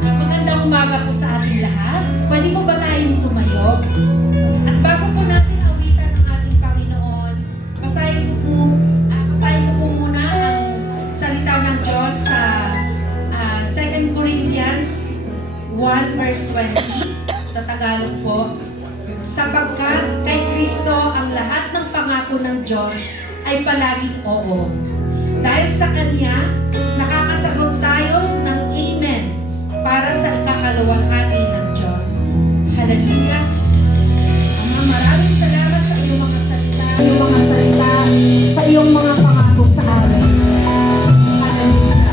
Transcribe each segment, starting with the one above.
Magandang umaga po sa ating lahat. Pwede po ba tayong tumayo? At bago po natin awitan ang ating Panginoon, basahin ko po muna ang salita ng Diyos sa 2 Corinthians 1 verse 20 sa Tagalog po. Sapagkat kay Kristo ang lahat ng pangako ng Diyos ay palaging oo. Dahil sa Kanya, nakakasagot tayo ng Amen para sa ikakaluwalhati ng Diyos. Hallelujah! Ama, maraming salamat sa iyong mga salita, sa iyong mga pangako sa amin. Hallelujah!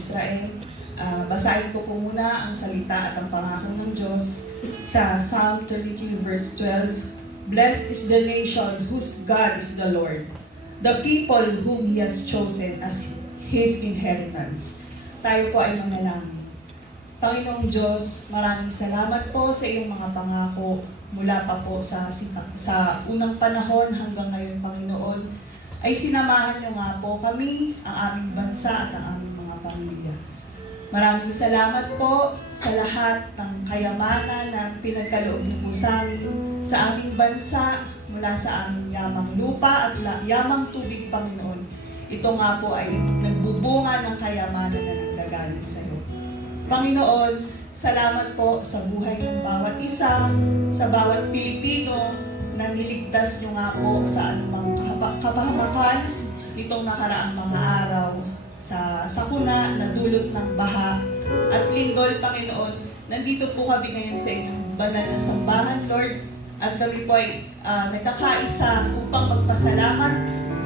Israel. Basahin ko po muna ang salita at ang pangako ng Diyos sa Psalm 32 verse 12. Blessed is the nation whose God is the Lord, the people whom He has chosen as His inheritance. Tayo po ay manalangin. Panginoong Diyos, maraming salamat po sa iyong mga pangako mula pa po sa unang panahon hanggang ngayon, Panginoon, ay sinamahan niyo nga po kami, ang aming bansa at ang aming mga pamilya. Maraming salamat po sa lahat ng kayamanan na pinagkaloob niyo po sa amin, sa aming bansa, mula sa aming yamang lupa at yamang tubig, Panginoon. Ito nga po ay nagbubunga ng kayamanan na nanggagaling sa iyo. Panginoon, salamat po sa buhay ng bawat isa, sa bawat Pilipino na niligtas niyo nga po sa anumang kapahamakan nitong nakaraang mga araw sa sakuna na dulot ng baha at lindol, Panginoon. Nandito po kami ngayon sa inyong banal na sambahan, Lord, at kami po ay nagkakaisa upang magpasalamat,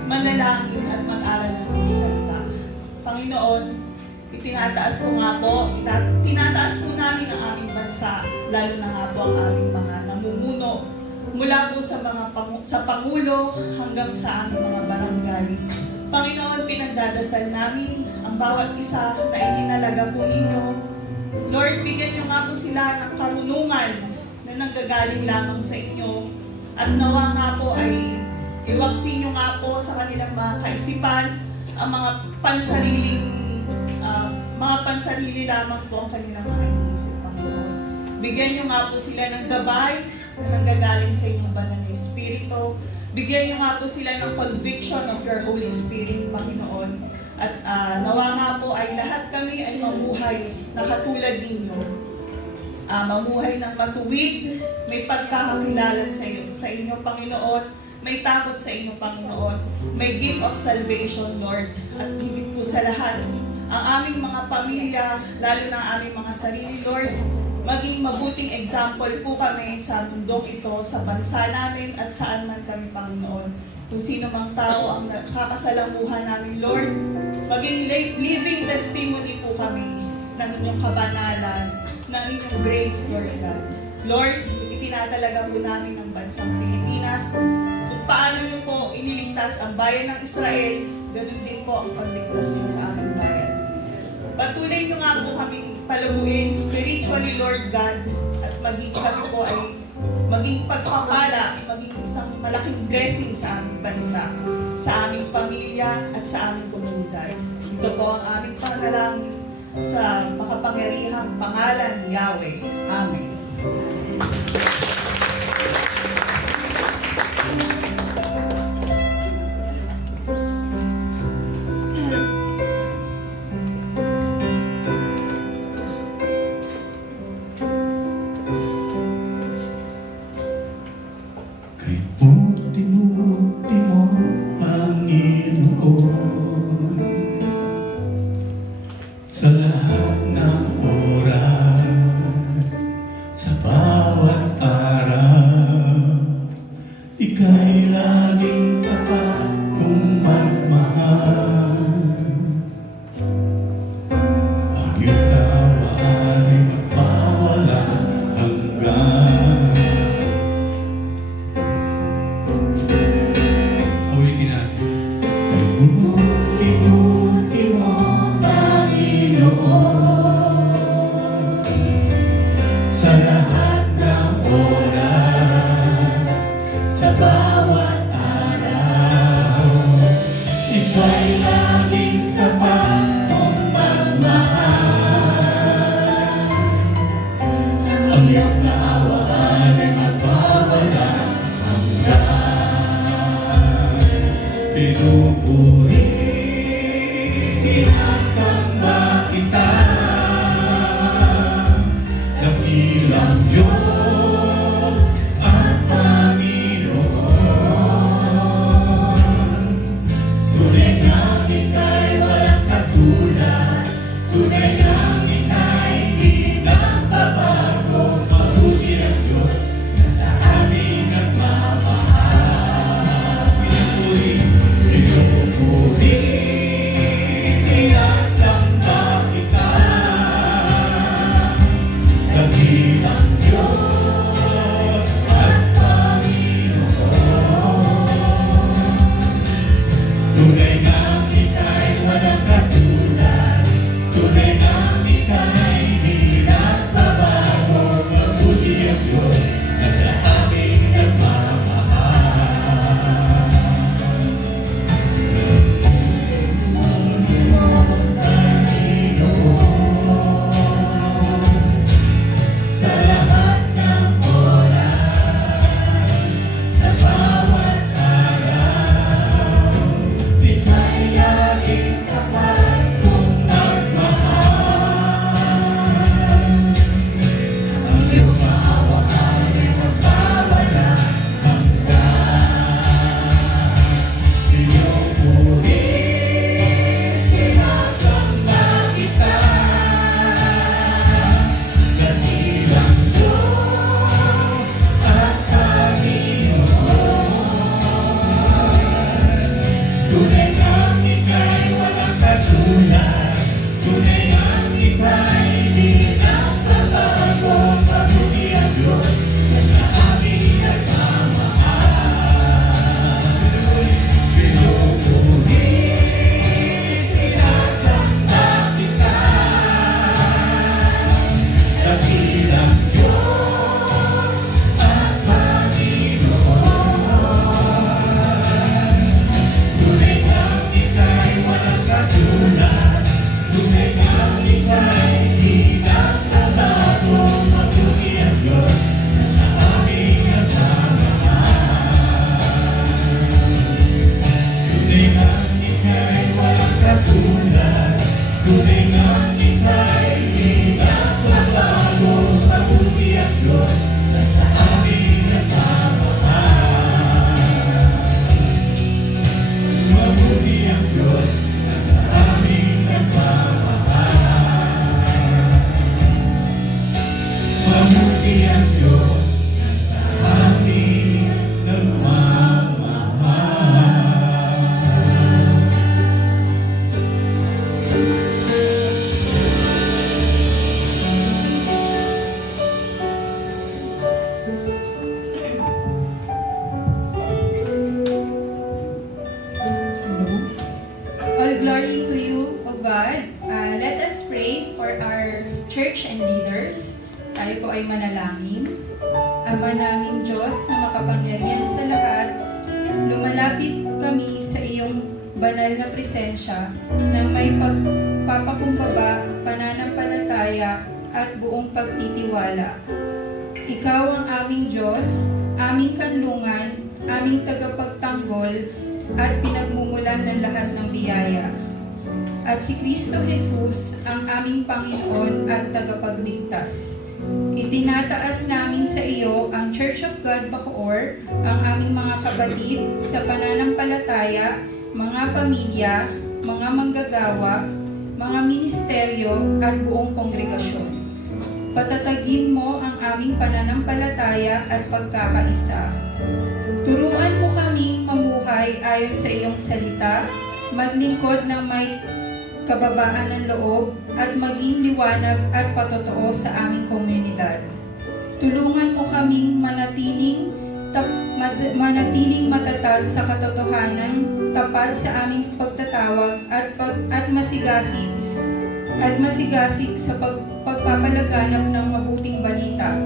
manalangin at mag-aral ng iyong salita. Panginoon, itinataas ko nga po, tinataas po namin ang aming bansa, lalo na nga po ang aming mga namumuno, mula po sa Pangulo hanggang sa aming mga barangay. Panginoon, pinagdadasal namin ang bawat isa na itinalaga po ninyo. Lord, bigyan niyo nga po sila ng karunungan na nanggagaling lamang sa inyo, at nawa nga po ay iwaksin niyo nga po sa kanilang mga kaisipan ang mga pansarili lamang po ang kanilang mga iniisip, Panginoon. Bigyan niyo nga po sila ng gabay na nanggagaling sa inyong banal na Espiritu. Bigyan niyo nga po sila ng conviction of your Holy Spirit, Panginoon. At nawa nga po ay lahat kami ay mamuhay na katulad ninyo. Mamuhay ng matuwid, may pagkakakilala sa inyo, Panginoon. May takot sa inyo, Panginoon. May gift of salvation, Lord. At higit po sa lahat, ang aming mga pamilya, lalo na ang aming mga sarili, Lord, maging mabuting example po kami sa mundong ito, sa bansa namin at saan man kami, Panginoon. Kung sino mang tao ang kakasalamuhan namin, Lord, maging living testimony po kami ng inyong kabanalan, ng inyong grace, Lord God. Lord, itinatalaga po namin ang bansang Pilipinas. Kung paano niyo po iniligtas ang bayan ng Israel, ganun din po ang pagligtas niyo sa aming bayan. Patuloy niyo nga po kaming palubuin spiritually, Lord God, at maging kami po ay maging pagpapala, maging isang malaking blessing sa aming bansa, sa aming pamilya at sa aming komunidad. Ito po ang aming panalangin sa makapangyarihang pangalan ni Yahweh. Amen. Kay puti-puti mo, Panginoon, sa lahat ng oras, sa bawat araw, ika'y laging tapat kong magmahal. Ang iyong kawan ay magpawalang hanggan. Ulitin natin. Kay puti-puti mo, Panginoon, ika'y di nagbabago, mabuti ang Diyos na sa amin nagmamahal. Sa lahat ng oras, sa bawat araw, ika'y laging tapat kong nagmahal. Ang iyong kaawaan ay magpawala hanggang iyong muli sinasamba kita. Dakilang Diyos at Panginoon, tunay ngang ika'y walang katulad, tunay ngang ika'y di nagbabago, mabuti ang Diyos na sa amin nagmamahal. Pinupuri, sinasamba kita. Dakilang Diyos at Panginoon, tunay ngang ika'y walang katulad, tunay ngang ika'y di nagbabago, mabuti ang Diyos na sa amin nagmamahal. Tunay ngang ika'y walang katulad, tunay ngang ika'y di nagbabago, mabuti ang Diyos na sa amin nagmamahal. Mabuti ang Diyos na sa amin nagmamahal. Mabuti ang Diyos na sa amin All glory to you, O God. Let us pray for our church and leaders. Tayo po ay manalangin. Ama naming Diyos na makapangyarihan sa lahat, lumalapit kami sa iyong banal na presensya na may pagpapakumbaba, pananampalataya at buong pagtitiwala. Ikaw ang aming Diyos, aming kanlungan, aming tagapagtanggol, at pinagmumulan ng lahat ng biyaya. At si Kristo Jesus ang aming Panginoon at tagapagligtas. Itinataas namin sa iyo ang Church of God Bacoor, ang aming mga kapatid sa pananampalataya, mga pamilya, mga manggagawa, mga ministeryo at buong kongregasyon. Patatagin mo ang aming pananampalataya at pagkakaisa. Turuan mo kaming mamuhay ayon sa iyong salita, maglingkod ng may kababaan ng loob, at maging liwanag at patotoo sa aming komunidad. Tulungan mo kaming manatiling matatag sa katotohanan, tapat sa aming pagtatawag at masigasig sa pagpapalaganap ng mabuting balita.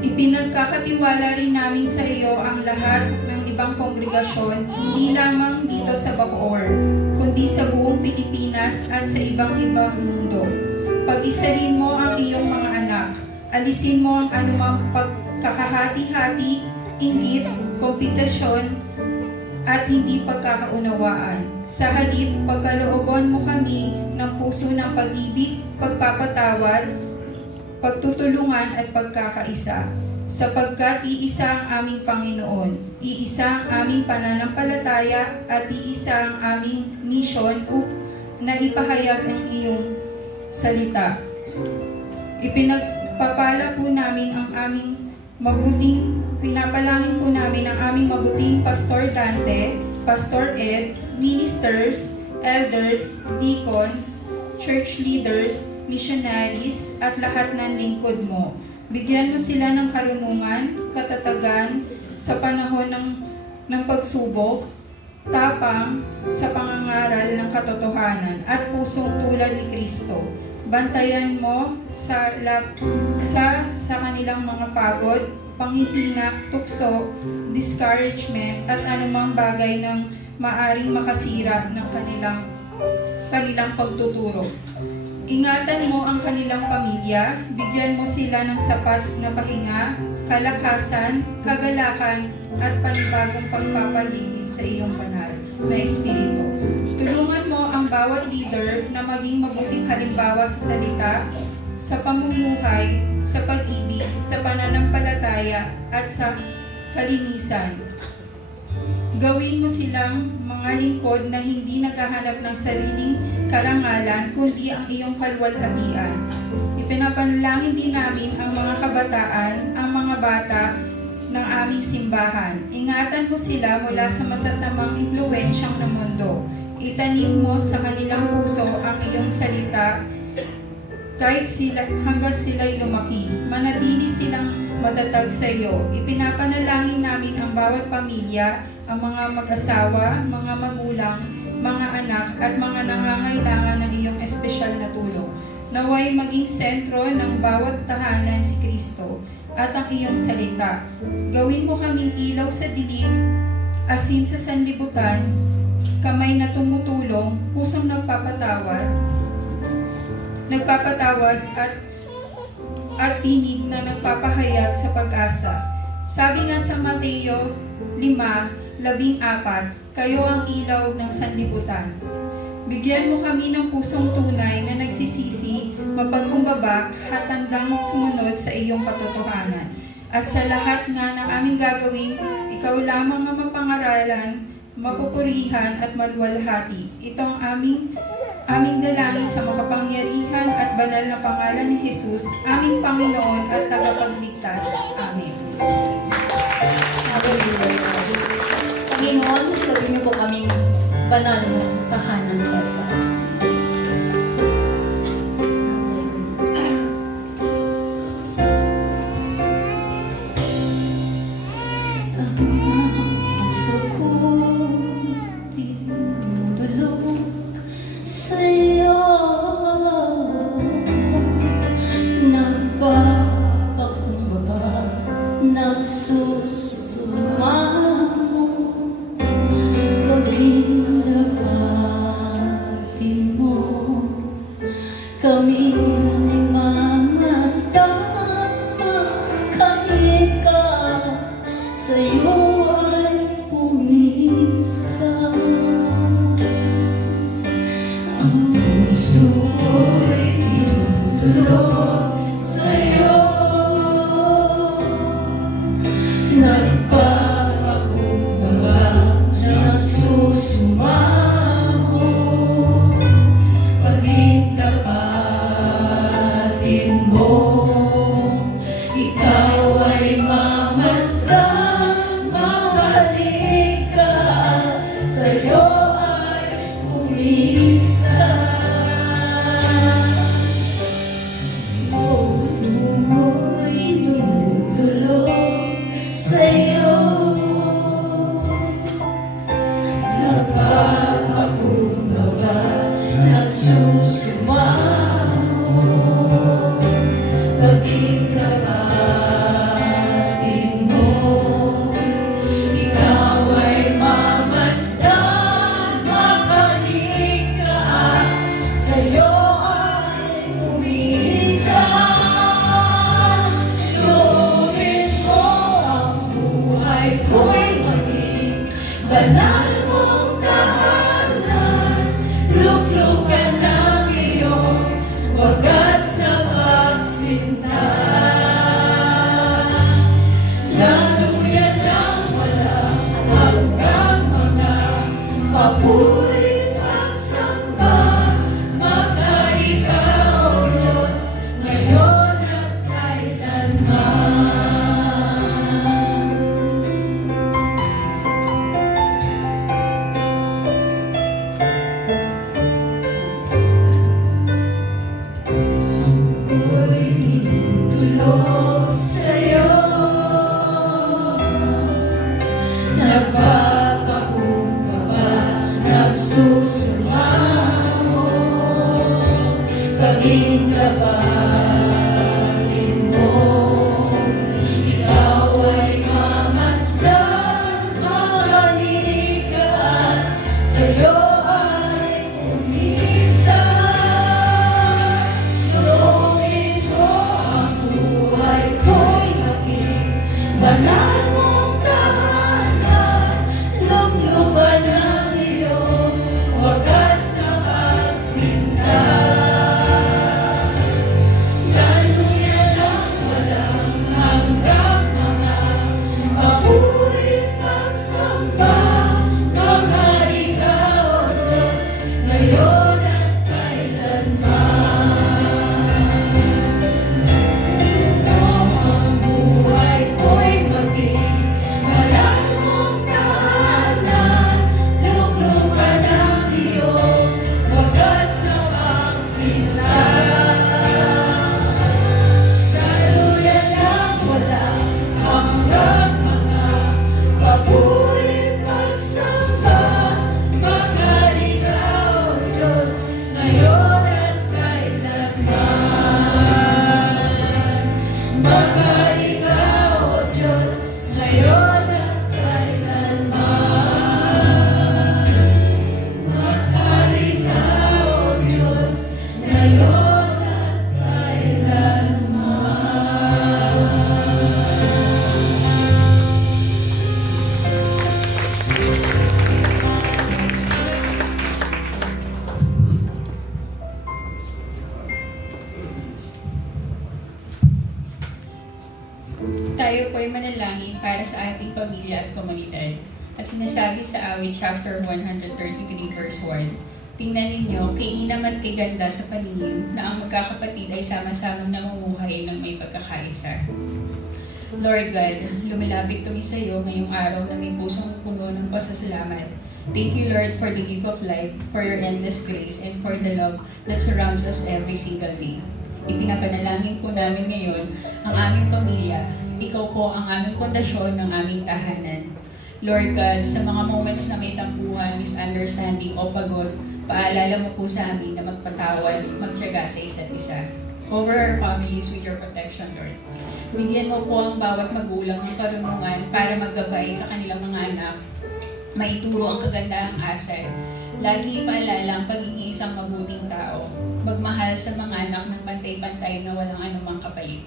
Ipinagkakatiwala rin namin sa iyo ang lahat ng ibang kongregasyon, hindi lamang dito sa Bacoor, kundi sa buong Pilipinas at sa ibang-ibang mundo. Pag-isahin mo ang iyong mga anak, alisin mo ang anumang pagkakahati-hati, inggit, kompetisyon, at hindi pagkakaunawaan. Sa halip, pagkalooban mo kami ng puso ng pag-ibig, pagpapatawad, pagtutulungan at pagkakaisa, sapagkat iisa ang aming Panginoon, iisa ang aming pananampalataya at iisa ang aming misyon na ipahayag ang iyong salita. Ipinagpapala po namin ang aming pinapalangin po namin ang aming mabuting Pastor Dante, Pastor Ed, ministers, elders, deacons, church leaders, missionaries, at lahat ng lingkod mo. Bigyan mo sila ng karunungan, katatagan sa panahon ng pagsubok, tapang sa pangangaral ng katotohanan at pusong tulad ni Kristo. Bantayan mo sa kanilang mga pagod, panghihina, tukso, discouragement at anumang bagay ng maaring makasira ng kanilang pagtuturo. Ingatan mo ang kanilang pamilya, bigyan mo sila ng sapat na pahinga, kalakasan, kagalakan, at panibagong pagpapaligid sa iyong banal na espiritu. Tulungan mo ang bawat leader na maging mabuting halimbawa sa salita, sa pamumuhay, sa pag-ibig, sa pananampalataya, at sa kalinisan. Gawin mo silang mga lingkod na hindi naghahanap ng sariling karangalan, kundi ang iyong kalwalhatian. Ipinapanalangin din namin ang mga kabataan, ang mga bata ng aming simbahan. Ingatan mo sila mula sa masasamang impluwensyang ng mundo. Itanim mo sa kanilang puso ang iyong salita hanggang sila'y lumaki. Manatili silang matatag sa iyo. Ipinapanalangin namin ang bawat pamilya, ang mga mag-asawa, mga magulang, mga anak, at mga nangangailangan ng iyong espesyal na tulong. Naway maging sentro ng bawat tahanan si Kristo at ang iyong salita. Gawin mo kaming ilaw sa dilim, asin sa sanlibutan, kamay na tumutulong, pusong nagpapatawad at tinig na nagpapahayag sa pag-asa. Sabi nga sa Mateo 5:14, kayo ang ilaw ng sanlibutan. Bigyan mo kami ng pusong tunay na nagsisisi, mapagkumbaba at handang sumunod sa iyong katotohanan. At sa lahat nga ng aming gagawin, ikaw lamang ang mapangaralan, mapupurihan at maluwalhati. Ito ang aming dalangin sa makapangyarihan at banal na pangalan ni Jesus, aming Panginoon at tagapagligtas. Amen. Panginoon, gawin niyo po kaming banal na tahanan ng pagkakas. Kami nagmamasdan, makaika, sa'yo ay pumisan. Ang puso ko'y tinutulog sa'yo, nagpapakumbaba, nagsusumamo. Banal mong tahanan, luklukan ng iyong wagas na pagsinta. Laluyan ng walang hanggang mga papurit at samba, maging gabahin mo. Ikaw ay mamasdan, mamalikaan, sa'yo ay umisan. Loobin ko ang buhay ko'y maging banal mong tahanan. Luglugan ang iyong wagas na pagsinta. Daluyan ang walang hanggang mga mapurit pagsamba. Maghari ka, O Diyos, ngayon at kailanman. Ang buhay ko'y maging banal mong tahanan. Luglugan ang iyong wagas na pagsinta. Daluyan ang walang hanggang mga papurit pagsamba. Maghari ka, O Diyos, ngayon at kailanman. Maghari ka, O Diyos, ngayon at kailanman. Maghari ka, O Diyos, ngayon at kailanman. Tayo po'y manalangin para sa ating pamilya at komunidad. At sinasabi sa Awit chapter 133 verse 1, tingnan ninyo, kay inam at kay ganda sa paningin na ang magkakapatid ay sama-samang namumuhay ng may pagkakaisa. Lord God, lumilapit kami sa iyo ngayong araw na may pusong puno ng pasasalamat. Thank you, Lord, for the gift of life, for your endless grace, and for the love that surrounds us every single day. Ipinapanalangin po namin ngayon ang aming pamilya. Ikaw po ang aming pundasyon ng aming tahanan. Lord God, sa mga moments na may tampuhan, misunderstanding o pagod, paalala mo po sa amin na magpatawad, magtiyaga sa isa't isa. Cover our families with your protection, Lord. Bigyan mo po ang bawat magulang ng karunungan para maggabay sa kanilang mga anak, maituro ang kagandahang asal. Lagi ipaalala ang pagiging isang mabuting tao, magmahal sa mga anak ng pantay-pantay na walang anumang kapalit.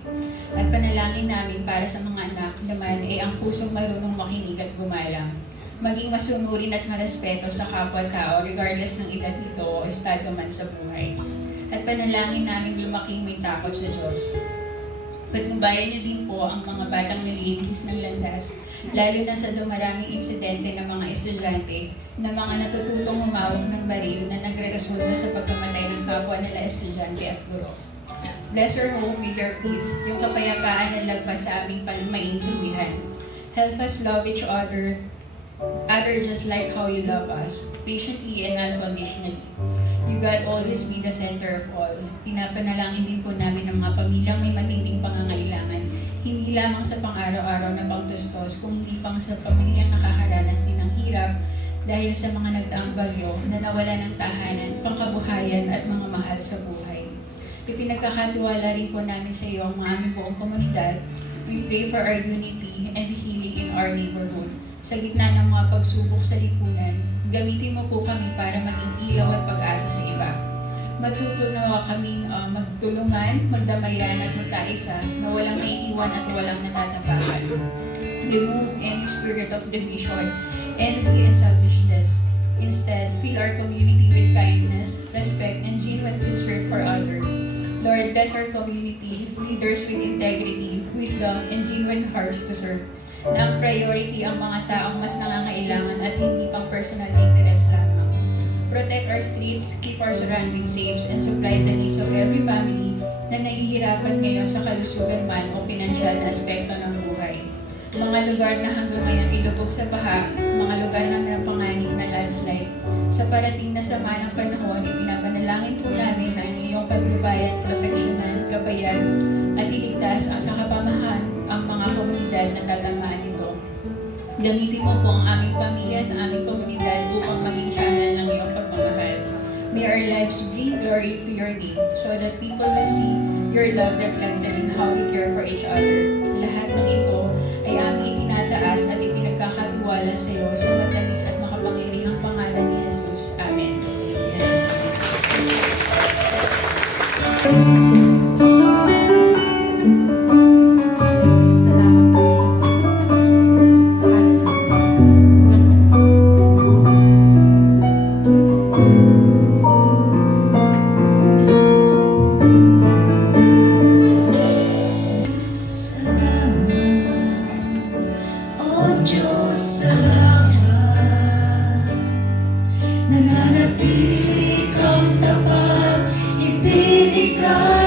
At panalangin namin para sa mga anak naman ay ang pusong marunong makinig at gumalang. Maging masunurin at marespeto sa kapwa-tao regardless ng edad nito o estado man sa buhay. At panalangin namin lumaking may takot sa Diyos. Patnubayan niyo din po ang mga batang nalilihis ng landas, lalo na sa dumaraming insidente ng mga estudyante na mga natututong humawak ng baril na nagre-resulta sa pagkamatay ng kapwa nila estudyante at guro. Bless our home with your peace, yung kapayapaan na lagpas sa aming maintindihan. Help us love each other just like how you love us, patiently and unconditionally. You God always be the center of all. Pinapanalangin din po namin ang mga pamilyang may matinding pangangailangan, hindi lamang sa pang-araw-araw na pangtustos, kung hindi pang sa pamilyang nakakaranas din ng hirap dahil sa mga nagdaang bagyo na nawala ng tahanan, pangkabuhayan at mga mahal sa buhay. Ipinagkakatiwala rin po namin sa iyo ang aming buong komunidad. We pray for our unity and healing in our neighborhood. Sa gitna ng mga pagsubok sa lipunan, gamitin mo po kami para maging ilaw at pag-asa sa iba. Matuto nawa kaming magtulungan, magdamayan at magkaisa na walang maiiwan at walang natatapakan. Remove any spirit of division, envy, and selfishness. Instead, fill our community with kindness, respect, and genuine concern for others. Lord, bless our community, leaders with integrity, wisdom, and genuine hearts to serve. Na ang priority ang mga taong mas nangangailangan at hindi pang personal interest lamang. Protect our streets, keep our surroundings safe, and supply the needs of every family na nahihirapan ngayon sa kalusugan man o pinansyal na aspekto ng buhay. Mga lugar na hanggang ngayon ilubog sa baha, mga lugar na napanganib na landslide. Sa parating na sama ng panahon, ipinapanalangin po namin na ang iyong paglubayan, proteksyonan, gabayan, at iligtas ang sa kapamahan ang mga komunidad na tatamaan nito. Gamitin mo po ang aming pamilya at ang aming komunidad upang maging channel ng iyong pagmamahal. May our lives bring glory to your name so that people will see your love reflected in how we care for each other. Lahat ng ito ay aming itinataas at ipinagkakatiwala sa iyo sa matamis at makapangyarihang pangalan ni Jesus. Amen. O Diyos, salamat. Nananatili kang tapat, ibinigay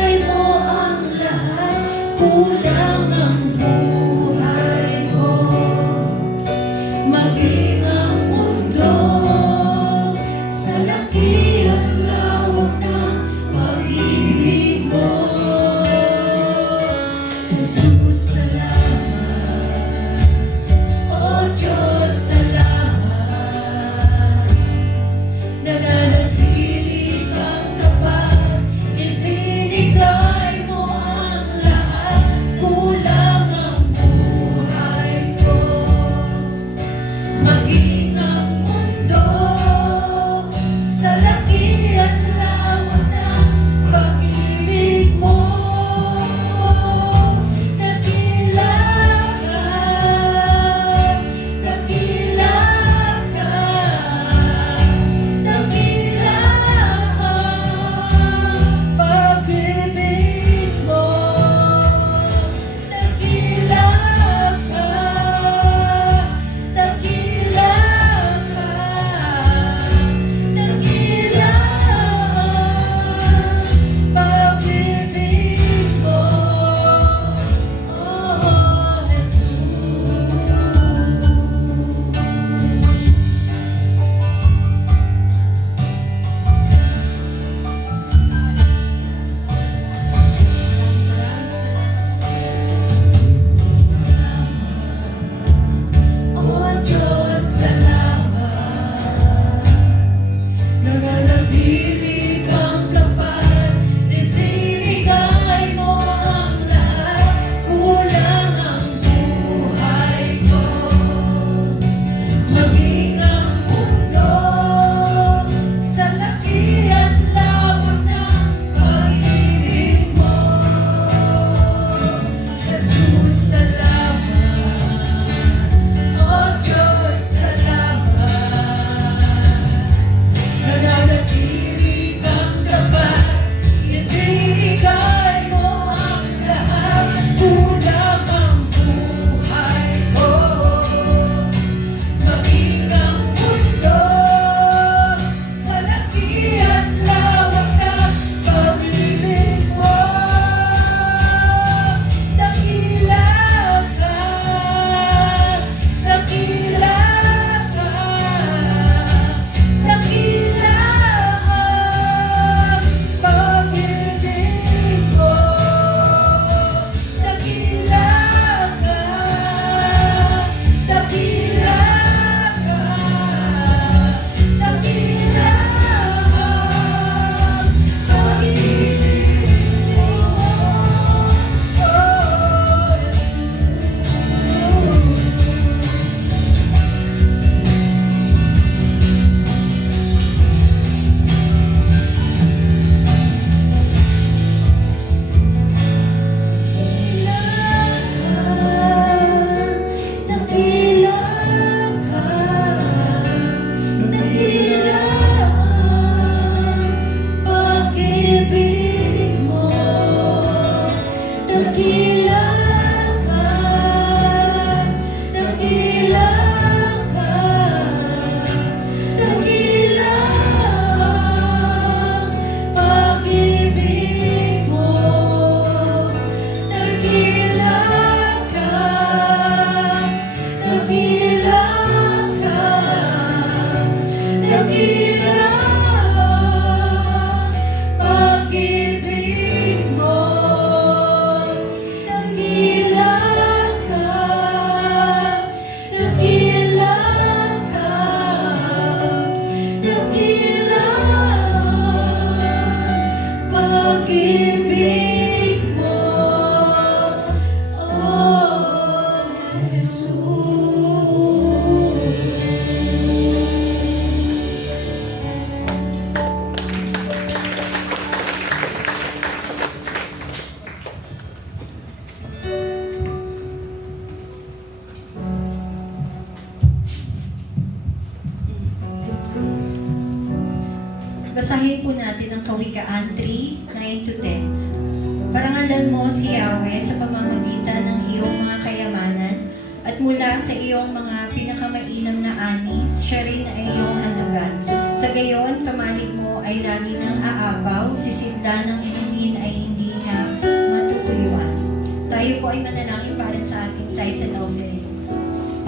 pag-ibig mo, oh Jesus. Basahin po natin ang Kawikaan 3, 9 to 10. Parangalan mo si Yahweh sa pamamagitan ng iyong mga kayamanan at mula sa iyong mga pinakamainam na anis, siya rin ay iyong handugan. Sa gayon, kamalig mo ay lagi nang aapaw, sisidla ng inumin ay hindi niya matutuyuan. Tayo po ay manalangin para sa ating tithes and offering.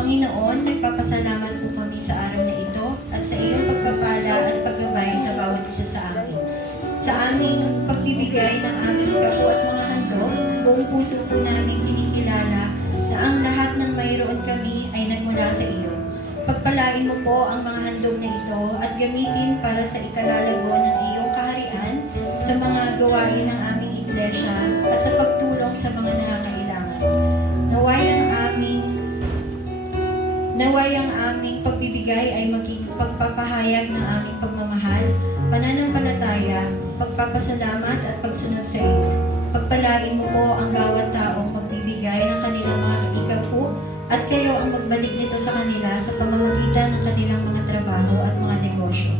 Panginoon, nagpapasalamat po kami sa araw na ito at sa iyong pagpapala at paggabay sa bawat isa sa amin. Sa aming pagbibigay ng aming kapo at mga handog, buong puso po namin kinikilala na ang lahat ng mayroon kami ay nagmula sa iyo. Pagpalain mo po ang mga handog na ito at gamitin para sa ikalalago ng iyong kaharian sa mga gawain ng aming iglesia at sa pagtulong sa mga nangangailangan. Naway ang aming pagbibigay ay maging pagpapahayag ng aming pagmamahal, pananampalataya, pagpapasalamat at pagsunod sa iyo. Pagpalain mo po ang bawat taong magbibigay ng kanilang mga ikapu at kayo ang magbalik nito sa kanila sa pamamagitan ng kanilang mga trabaho at mga negosyo.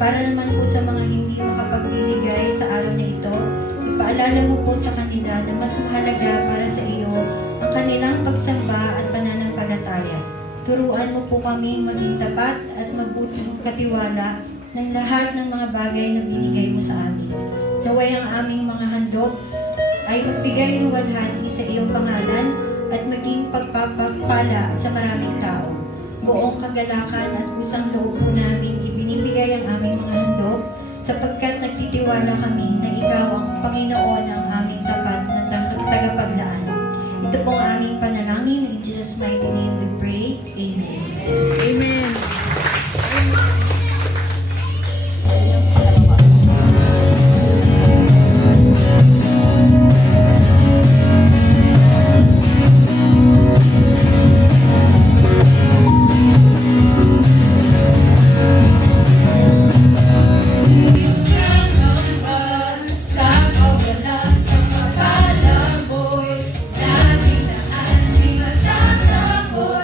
Para naman po sa mga hindi makapagbibigay sa araw na ito, ipaalala mo po sa kanila na mas mahalaga para sa iyo ang kanilang pagsamba at pananampalataya. Turuan mo po kami maging tapat at mabuting katiwala ng lahat ng mga bagay na binigay mo sa amin. Naway ang aming mga handog ay magbigay ng walhati sa iyong pangalan at maging pagpapapala sa maraming tao. Buong kagalakan at kusang loob po namin ibinibigay ang aming mga handog sapagkat nagtitiwala kami na ikaw ang Panginoon ang aming tapat na tagapaglaan. Ito pong aming panalangin. In Jesus' mighty name we pray. Amen. Amen. Sa kawalan ng akala mo'y lagi na ang di matatakoy.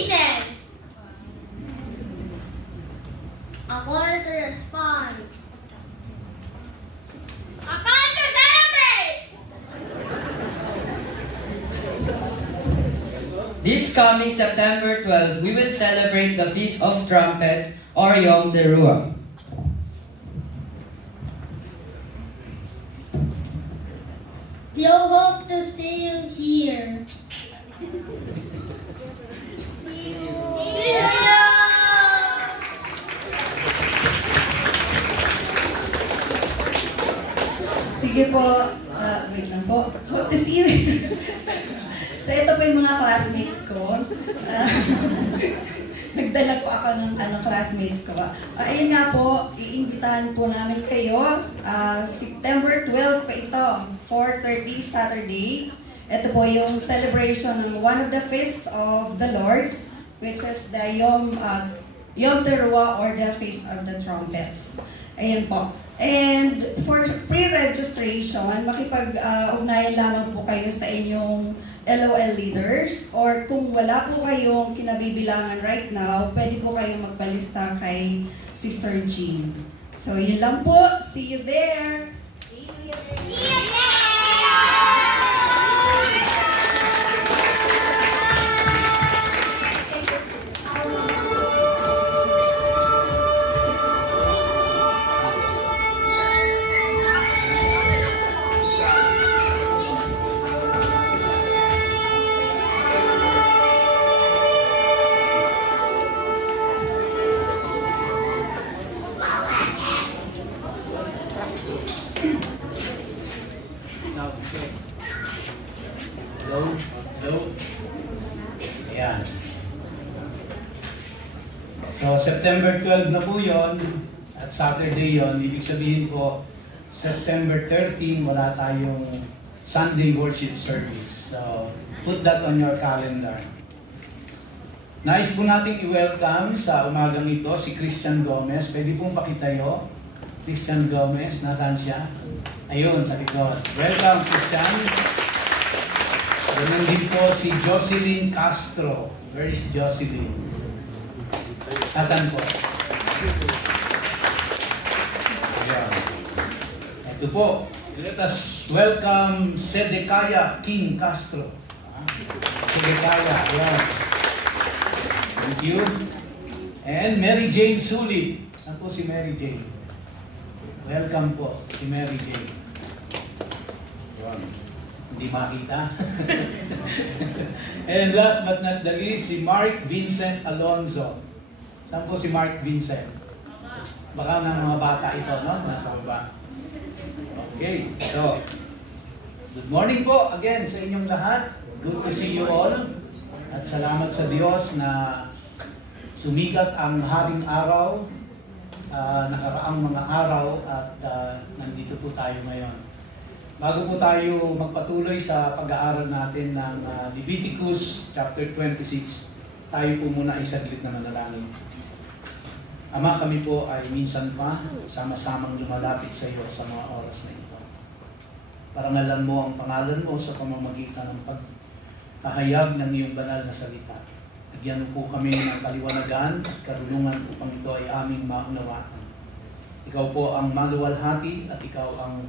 listen. A call to respond. A call to celebrate. This coming September 12, we will celebrate the Feast of Trumpets or Yom Teruah. We hope to see you here. See you. See you. Sige po, wait lang po. Hope to see you. So ito po yung mga classmates ko. Nagdala po ako ng classmates ko. Ayun nga po, iimbitahan po namin kayo. September 12 pa ito, 4:30 Saturday. Ito po yung celebration ng one of the feasts of the Lord, which is the Yom Teruah or the Feast of the Trumpets. Ayun po. And for pre-registration, makipag-ugnayan lamang po kayo sa inyong LOL leaders, or kung wala po kayong kinabibilangan right now, pwede po kayong magpalista kay Sister Jean. So yun lang po. See you there! See you there. So, ayan. So, September 12 na po yon at Saturday yon. Ibig sabihin po, September 13, wala tayong Sunday worship service. So, put that on your calendar. Nais po nating i-welcome sa umagang ito si Christian Gomez. Pwede pong pakitayo. Christian Gomez, nasaan siya? Ayun, sa likod. Welcome, Christian. Ganun din po si Jocelyn Castro. Where is Jocelyn? Nasaan po? Ayan. Ito po. Let us welcome Sedekiah King Castro. Sedekiah, ayan. Thank you. And Mary Jane Sulit. Saan po si Mary Jane? Welcome po, si Mary Jane. Ayan. Hindi makita. And last but not the least, si Mark Vincent Alonzo. Saan po si Mark Vincent? Baka ng mga bata ito, no? Nasa baba. Okay, so, good morning po again sa inyong lahat. Good to see you all. At salamat sa Diyos na sumikat ang haring araw sa nakaraang mga araw at nandito po tayo ngayon. Bago po tayo magpatuloy sa pag-aaral natin ng Leviticus chapter 26, tayo po muna isaglit na manalangin. Ama, kami po ay minsan pa sama-samang lumalapit sa iyo sa mga oras na ito. Parangalan mo ang pangalan mo sa pamamagitan ng pagpahayag ng iyong banal na salita. Bigyan mo po kami ng kaliwanagan at karunungan upang ito ay aming maunawaan. Ikaw po ang maluwalhati at ikaw ang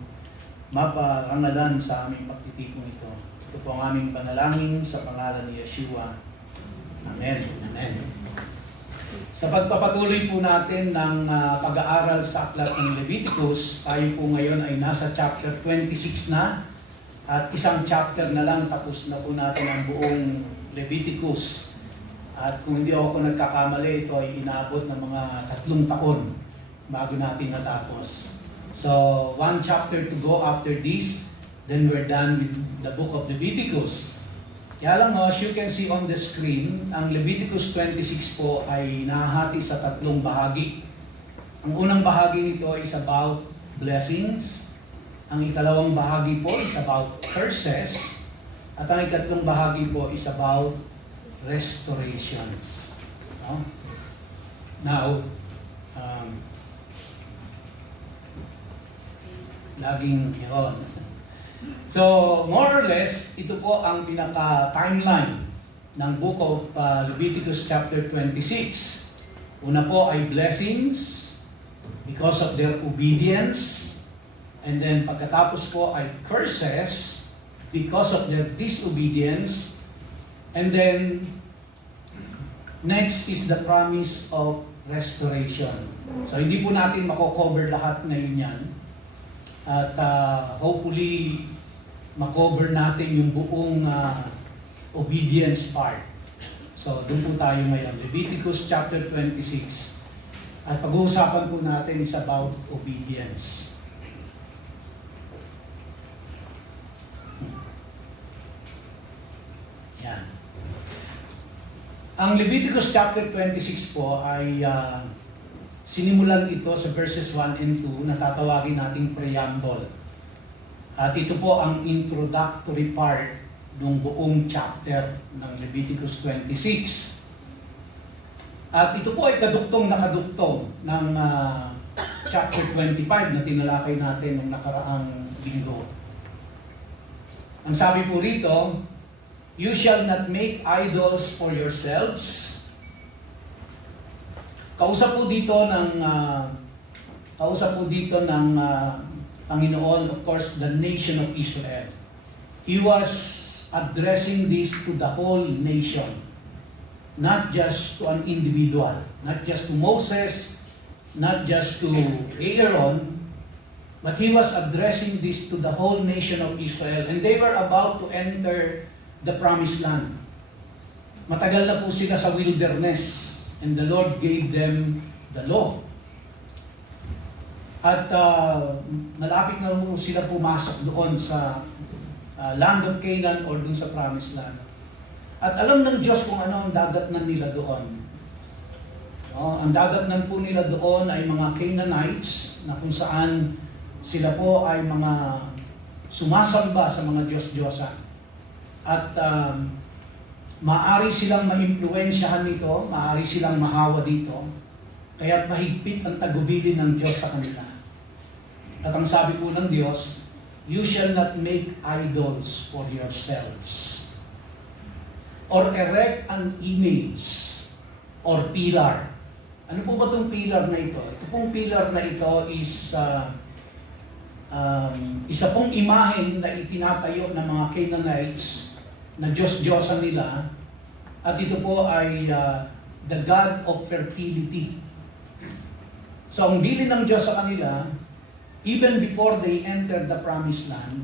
maparangalan sa aming pagtitipon ito. Ito po ang aming panalangin sa pangalan ni Yeshua. Amen. Amen. Sa pagpapatuloy po natin ng pag-aaral sa aklat ng Leviticus, tayo po ngayon ay nasa chapter 26 na at isang chapter na lang tapos na po natin ang buong Leviticus. At kung hindi ako nagkakamali, ito ay inaabot ng mga 3 taon bago natin natapos. So, 1 chapter to go after this, then we're done with the book of Leviticus. Kaya lang, as you can see on the screen, ang Leviticus 26 po ay nahahati sa 3 bahagi. Ang unang bahagi nito is about blessings. Ang ikalawang bahagi po is about curses. At ang ikatlong bahagi po is about restoration. No? Now, laging yun. So, more or less, ito po ang pinaka-timeline ng book of Leviticus chapter 26. Una po ay blessings because of their obedience. And then pagkatapos po ay curses because of their disobedience. And then next is the promise of restoration. So hindi po natin mako-cover lahat ngayon yan. At hopefully makover natin yung buong obedience part. So doon po tayo ngayon. Leviticus chapter 26. At pag-uusapan po natin is about obedience. Yan. Ang Leviticus chapter 26 po ay sinimulan ito sa verses 1 and 2 na tatawagin nating preamble. At ito po ang introductory part ng buong chapter ng Leviticus 26. At ito po ay kaduktong ng chapter 25 na tinalakay natin nung nakaraang linggo. Ang sabi po rito, "You shall not make idols for yourselves." Kausap po dito ng Panginoon, of course, the nation of Israel. He was addressing this to the whole nation, not just to an individual, not just to Moses, not just to Aaron, but he was addressing this to the whole nation of Israel, and they were about to enter the promised land. Matagal na po sila sa wilderness, and the Lord gave them the law. At malapit na po sila pumasok doon sa land of Canaan or doon sa promised land. At alam ng Diyos kung ano ang dadatnan nila doon. Ang dadatnan po nila doon ay mga Canaanites na kung saan sila po ay mga sumasamba sa mga Diyos-Diyosan. At maaari silang maimpluwensyahan nito, maaari silang mahawa dito, kaya mahigpit ang tagubilin ng Diyos sa kanila. At ang sabi po ng Diyos, "You shall not make idols for yourselves, or erect an image, or pillar." Ano po ba itong pillar na ito? Ito pong pillar na ito is isa pong imahen na itinatayo ng mga Canaanites na Diyos-Diyosan nila, at ito po ay the God of fertility. So ang bilin ng Diyos sa kanila, even before they entered the promised land,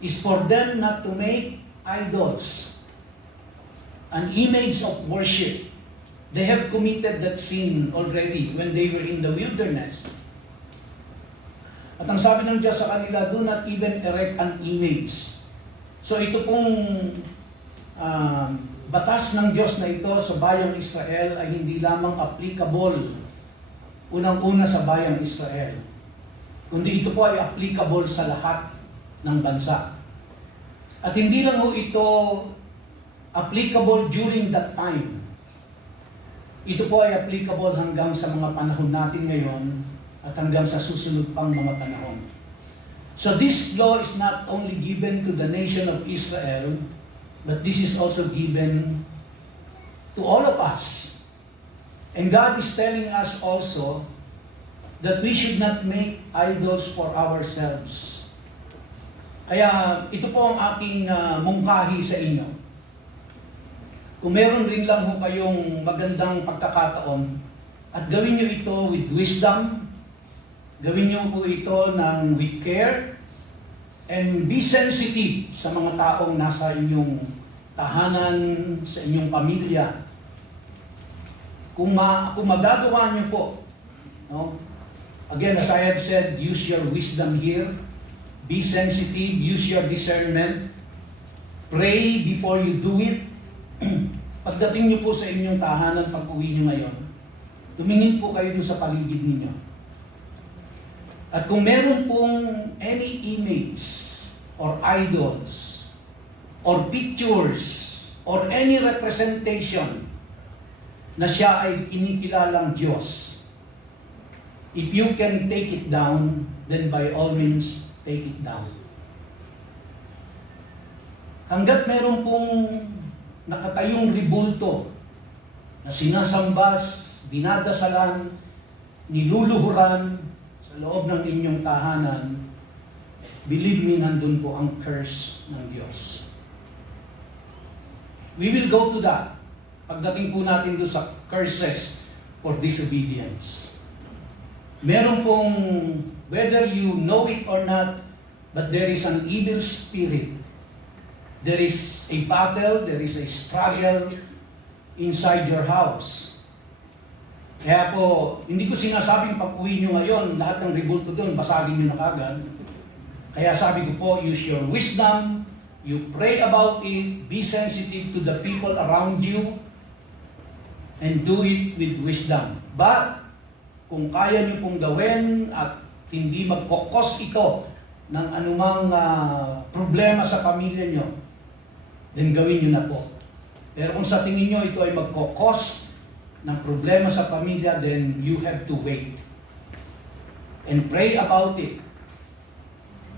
is for them not to make idols, an image of worship. They have committed that sin already when they were in the wilderness. At ang sabi ng Diyos sa kanila, do not even erect an image. So ito pong batas ng Diyos na ito sa bayang Israel ay hindi lamang applicable unang-una sa bayang Israel, kundi ito po ay applicable sa lahat ng bansa. At hindi lang ho ito applicable during that time. Ito po ay applicable hanggang sa mga panahon natin ngayon at hanggang sa susunod pang mga panahon. So this law is not only given to the nation of Israel, but this is also given to all of us. And God is telling us also that we should not make idols for ourselves. Kaya ito po ang aking mungkahi sa inyo. Kung meron rin lang ho kayong magandang pagkakataon, at gawin nyo ito with wisdom, gawin nyo po ito with care, and be sensitive sa mga taong nasa inyong tahanan, sa inyong pamilya. Kung magagawa nyo po, no? Again, as I have said, use your wisdom here, be sensitive, use your discernment, pray before you do it. Pagdating nyo po sa inyong tahanan, pag-uwi nyo ngayon, tumingin po kayo sa paligid ninyo. At kung meron pong any image, or idols, or pictures, or any representation na siya ay kinikilalang Diyos, if you can take it down, then by all means, take it down. Hanggat meron pong nakatayong ribulto na sinasambas, dinadasalan, niluluhuran sa loob ng inyong tahanan, believe me, nandun po ang curse ng Diyos. We will go to that pagdating po natin doon sa curses for disobedience. Meron pong, whether you know it or not, but there is an evil spirit. There is a battle, there is a struggle inside your house. Kaya po, hindi ko sinasabing pag-uwi nyo ngayon, lahat ng ribulto doon, basagin nyo na kagad. Kaya sabi ko po, use your wisdom, you pray about it, be sensitive to the people around you, and do it with wisdom. But, kung kaya nyo pong gawin at hindi magkokos ito ng anumang problema sa pamilya nyo, then gawin nyo na po. Pero kung sa tingin nyo ito ay magkokos ng problema sa pamilya, then you have to wait and pray about it.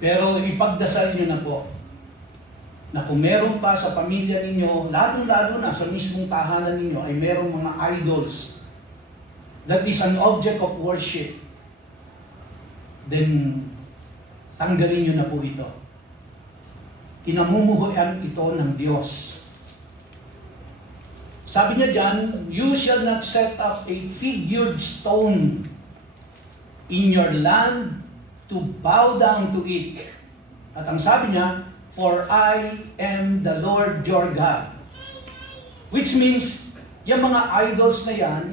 Pero ipagdasal nyo na po na kung meron pa sa pamilya ninyo, lalo na sa mismong tahanan ninyo, ay merong mga idols that is an object of worship, then tanggalin nyo na po ito. Kinamumuhuan ito ng Diyos. Sabi niya dyan, you shall not set up a figured stone in your land to bow down to it. At ang sabi niya, for I am the Lord your God. Which means, yung mga idols na yan,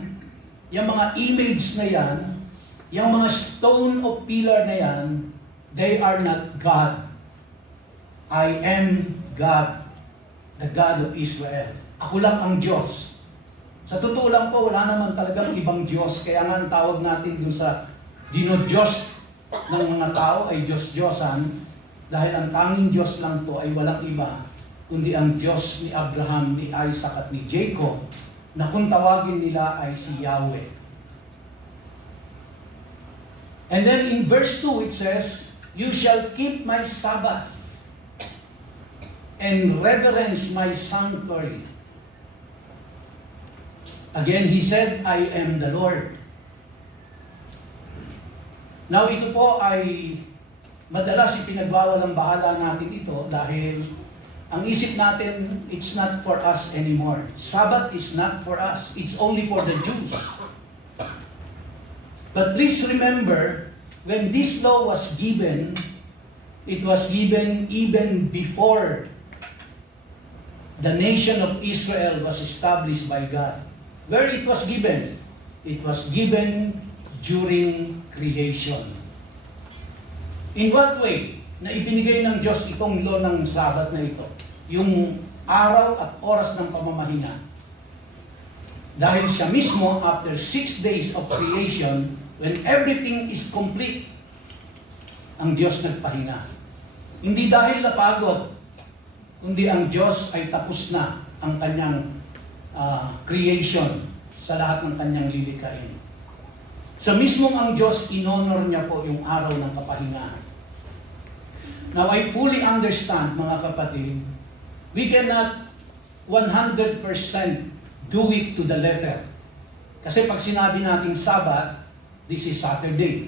yung mga image na yan, yung mga stone o pillar na yan, they are not God. I am God, the God of Israel. Ako lang ang Diyos. Sa totoo lang po, wala naman talagang ibang Diyos. Kaya nga ang tawag natin dun sa Diyos ng mga tao ay Diyos-Diyosan. Dahil ang tanging Diyos lang po ay walang iba, kundi ang Diyos ni Abraham, ni Isaac at ni Jacob, na kung tawagin nila ay si Yahweh. And then in verse 2 it says, you shall keep my Sabbath and reverence my sanctuary. Again, he said, I am the Lord. Now, ito po ay madalas ipinagwawalang bahala natin ito dahil ang isip natin, it's not for us anymore. Sabbath is not for us. It's only for the Jews. But please remember, when this law was given, it was given even before the nation of Israel was established by God. Where it was given? It was given during creation. In what way? Na ibinigay ng Diyos itong law ng Sabat na ito. Yung araw at oras ng pamamahinga. Dahil siya mismo, after 6 days of creation, when everything is complete, ang Diyos nagpahinga. Hindi dahil napagod, kundi ang Diyos ay tapos na ang kanyang creation sa lahat ng kanyang lilikhain. Sa mismong ang Diyos, inonor niya po yung araw ng kapahingahan. Now, I fully understand, mga kapatid, we cannot 100% do it to the letter. Kasi pag sinabi nating Sabat, this is Saturday.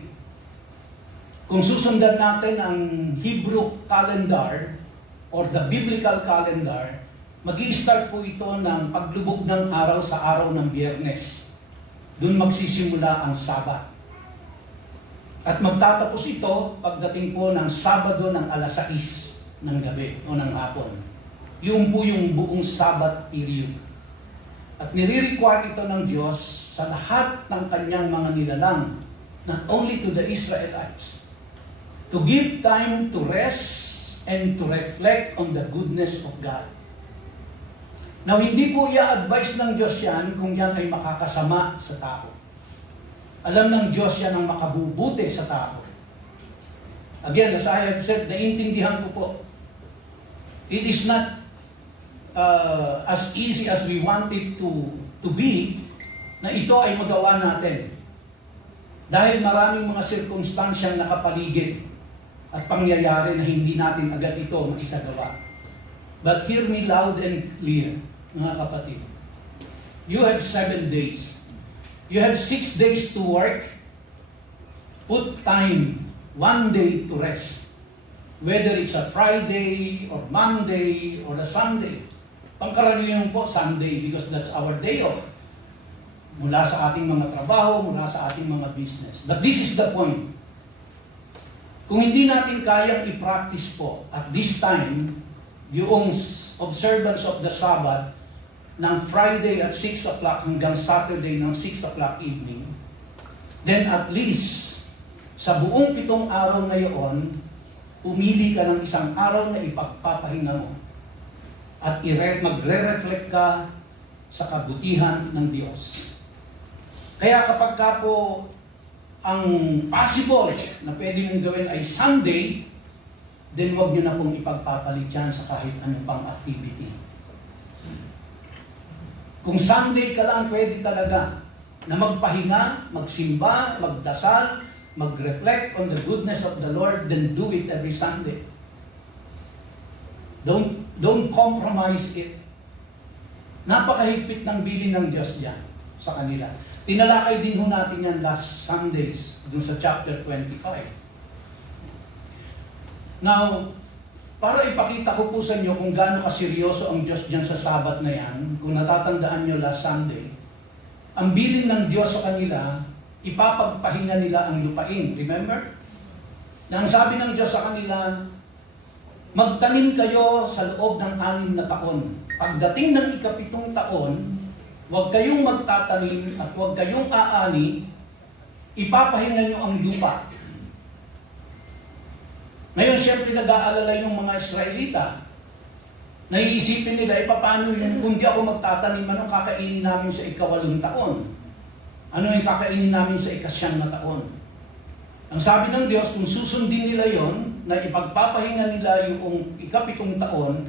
Kung susundan natin ang Hebrew calendar or the biblical calendar, mag-i-start po ito ng paglubog ng araw sa araw ng Biyernes. Doon magsisimula ang Sabat. At magtatapos ito pagdating po ng Sabado ng alas 6 ng gabi o ng hapon. Yung po yung buong Sabat period. At nire-require ito ng Diyos sa lahat ng kanyang mga nilalang, not only to the Israelites, to give time to rest and to reflect on the goodness of God. Now, hindi po i-advise ng Diyos yan kung yan ay makakasama sa tao. Alam ng Diyos yan ang makabubuti sa tao. Again, as I have said, naiintindihan ko po, it is not as easy as we want it to be, na ito ay magawa natin. Dahil maraming mga sirkumstansyang nakapaligid at pangyayari na hindi natin agad ito maisagawa. But hear me loud and clear. mga kapatid. You have 7 days. You have 6 days to work. Put time, 1 day to rest. Whether it's a Friday, or Monday, or a Sunday. Pangkaraniwan po, Sunday, because that's our day off. Mula sa ating mga trabaho, mula sa ating mga business. But this is the point. Kung hindi natin kayang i-practice po at this time, yung observance of the Sabbath, ng Friday at 6 o'clock hanggang Saturday ng 6 o'clock evening, then at least, sa buong 7 araw na yun, pumili ka ng isang araw na ipagpapahinga mo at magre-reflect ka sa kabutihan ng Diyos. Kaya kapag ka po ang possible na pwede mong gawin ay Sunday, then huwag nyo na pong ipagpapalit yan sa kahit anong pang activity. Kung Sunday ka lang pwede talaga na magpahinga, magsimba, magdasal, mag-reflect on the goodness of the Lord, then do it every Sunday. Don't compromise it. Napakahigpit ng bilin ng Diyos diyan sa kanila. Tinalakay din ho natin yan last Sundays dun sa chapter 25. Now, para ipakita ko po sa inyo kung gaano kaseryoso ang Diyos diyan sa Sabat na yan, kung natatandaan nyo last Sunday, ang bilin ng Diyos sa kanila, ipapagpahinga nila ang lupain. Remember? Na ang sabi ng Diyos sa kanila, magtanim kayo sa loob ng 6 na taon. Pagdating ng 7 taon, huwag kayong magtatanim at huwag kayong aani, ipapahinga nyo ang lupa. Ngayon, siyempre nag-aalala yung mga Israelita. Naiisipin nila, paano yung kung di ako magtatanim, anong kakainin namin sa 8 taon? Ano yung kakainin namin sa 9 na taon? Ang sabi ng Diyos, kung susundin nila yon, na ipagpapahinga nila yung 7 taon,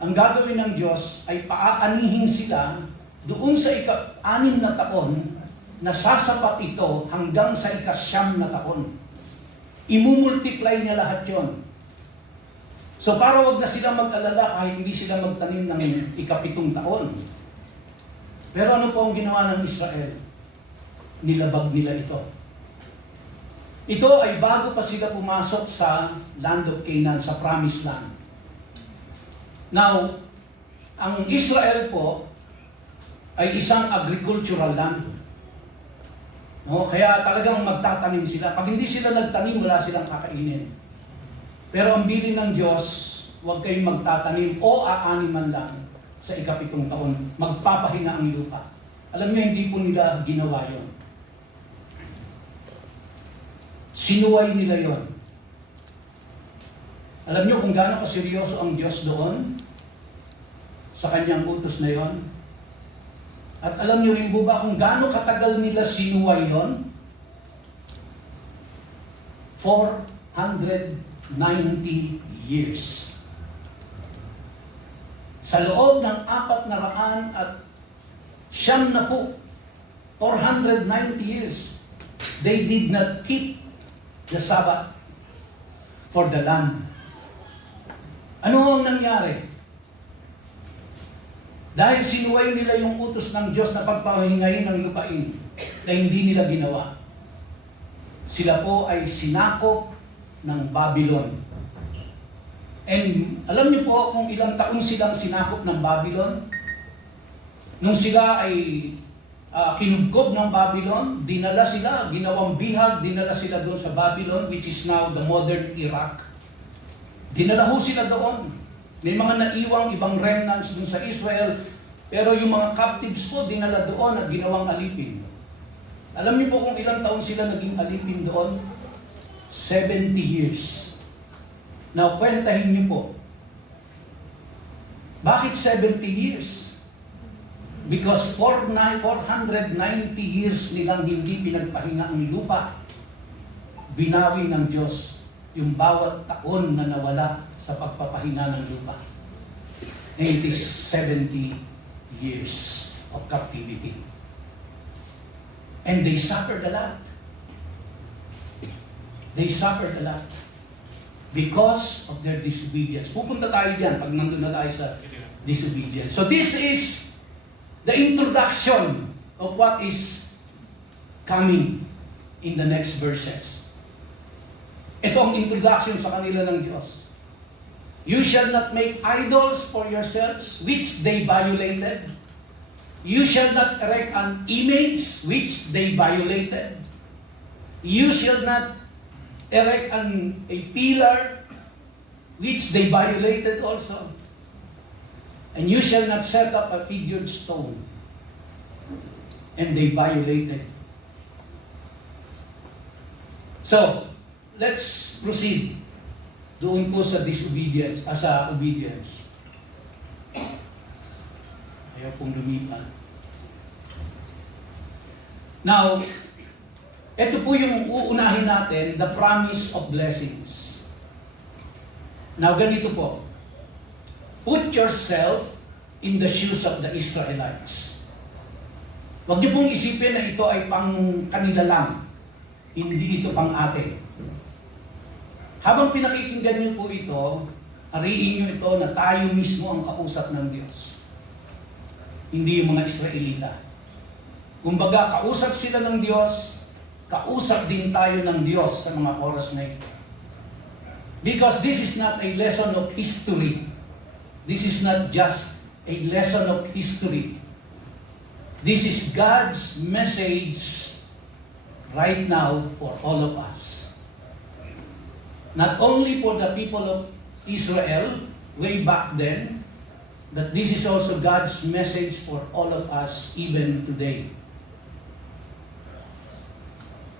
ang gagawin ng Diyos ay paaanihin sila doon sa 6 na taon na sasapat ito hanggang sa 9 na taon. Imumultiply niya lahat yon. So para wag na sila mag-alala kahit hindi sila magtanim ng 7 taon. Pero ano po ang ginawa ng Israel? Nilabag nila ito. Ito ay bago pa sila pumasok sa land of Canaan, sa promised land. Now, ang Israel po ay isang agricultural land. No? Kaya talagang magtatanim sila. Pag hindi sila nagtanim, wala silang kakainin. Pero ang bilin ng Diyos, huwag kayong magtatanim o aaniman lang sa 7 taon. Magpapahinga ang lupa. Alam niyo, hindi po nila ginawa yon. Sinuway nila yon. Alam niyo kung gaano kaseryoso ang Diyos doon sa kanyang utos na yon? At alam niyo rin po ba kung gaano katagal nila sinuway yon? 490 years. Sa loob ng 490 490 years, they did not keep the Sabbath for the land. Ano ang nangyari? Dahil sinuway nila yung utos ng Diyos na pagpahingayin ng lupain na hindi nila ginawa. Sila po ay sinakop ng Babylon. And alam niyo po kung ilang taon silang sinakop ng Babylon? Nung sila ay kinugkob ng Babylon, dinala sila, ginawang bihag, dinala sila doon sa Babylon, which is now the modern Iraq. Dinala ho sila doon. May mga naiwang ibang remnants doon sa Israel, pero yung mga captives po, dinala doon at ginawang alipin. Alam niyo po kung ilang taon sila naging alipin doon? 70 years. Now, kwentahin niyo po. Bakit 70 years? Because 490 years nilang hindi pinagpahinga ang lupa. Binawi ng Diyos yung bawat taon na nawala sa pagpapahinga ng lupa. And it is 70 years of captivity. And they suffered a lot. They suffered a lot because of their disobedience. Pupunta tayo dyan pag nandun na tayo sa disobedience. So this is the introduction of what is coming in the next verses. Ito ang introduction sa kanila ng Diyos. You shall not make idols for yourselves, which they violated. You shall not erect an image, which they violated. You shall not erect a pillar, which they violated also. And you shall not set up a figured stone. And they violated. So, let's proceed doon po sa disobedience, sa obedience. Ayaw pong lumipat. Now, ito po yung uunahin natin, the promise of blessings. Now, ganito po. Put yourself in the shoes of the Israelites. Huwag niyo pong isipin na ito ay pang kanila lang. Hindi ito pang atin. Habang pinakikinggan niyo po ito, ariin niyo ito na tayo mismo ang kausap ng Diyos. Hindi yung mga Israelita. Kumbaga, kausap sila ng Diyos, kausap din tayo ng Diyos sa mga oras na ito. Because this is not a lesson of history. This is not just a lesson of history. This is God's message right now for all of us. Not only for the people of Israel way back then, but this is also God's message for all of us even today.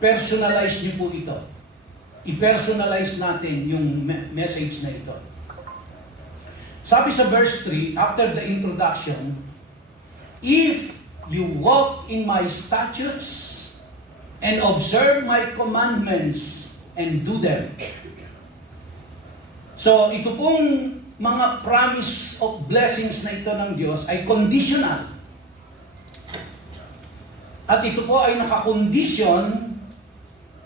Personalize niyo po ito. I-personalize natin yung message na ito. Sabi sa verse 3, after the introduction, if you walk in my statutes and observe my commandments and do them. So, ito pong mga promise of blessings na ito ng Diyos ay conditional. At ito po ay nakakondisyon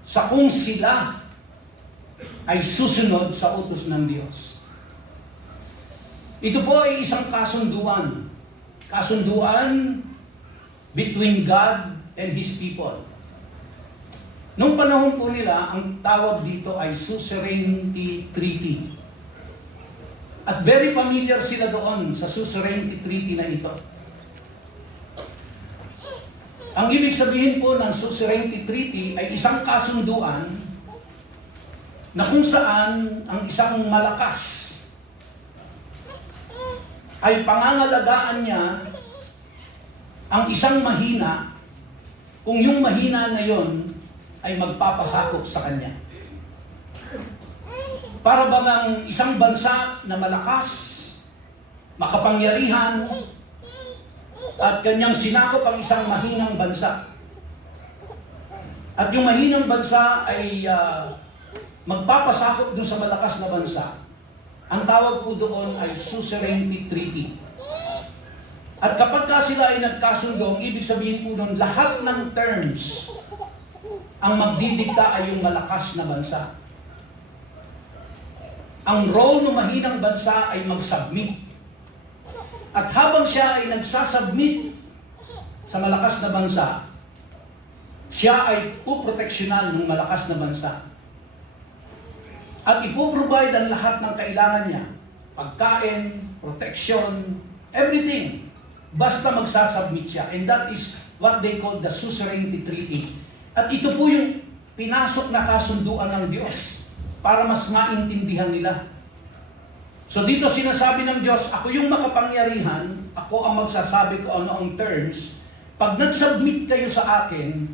sa kung sila ay susunod sa utos ng Diyos. Ito po ay isang kasunduan. Kasunduan between God and His people. Nung panahon po nila, ang tawag dito ay suzerainty treaty. At very familiar sila doon sa suzerainty treaty na ito. Ang ibig sabihin po ng suzerainty treaty ay isang kasunduan na kung saan ang isang malakas ay pangangalagaan niya ang isang mahina kung yung mahina na yon ay magpapasakop sa kanya. Para bang ang isang bansa na malakas, makapangyarihan, at kanyang sinakop ang isang mahinang bansa. At yung mahinang bansa ay magpapasakop dun sa malakas na bansa. Ang tawag po doon ay suzerainty treaty. At kapag sila ay nagkasundo, ang ibig sabihin po doon, lahat ng terms ang magdidikta ay yung malakas na bansa. Ang role ng mahinang bansa ay mag-submit. At habang siya ay nagsasubmit sa malakas na bansa, siya ay puproteksyonan ng malakas na bansa. At ipoprovide ang lahat ng kailangan niya. Pagkain, protection, everything. Basta magsasubmit siya. And that is what they call the suzerainty treaty. At ito po yung pinasok na kasunduan ng Diyos para mas maintindihan nila. So dito sinasabi ng Diyos, ako yung makapangyarihan, ako ang magsasabi ko ano ang terms. Pag nag-submit kayo sa akin,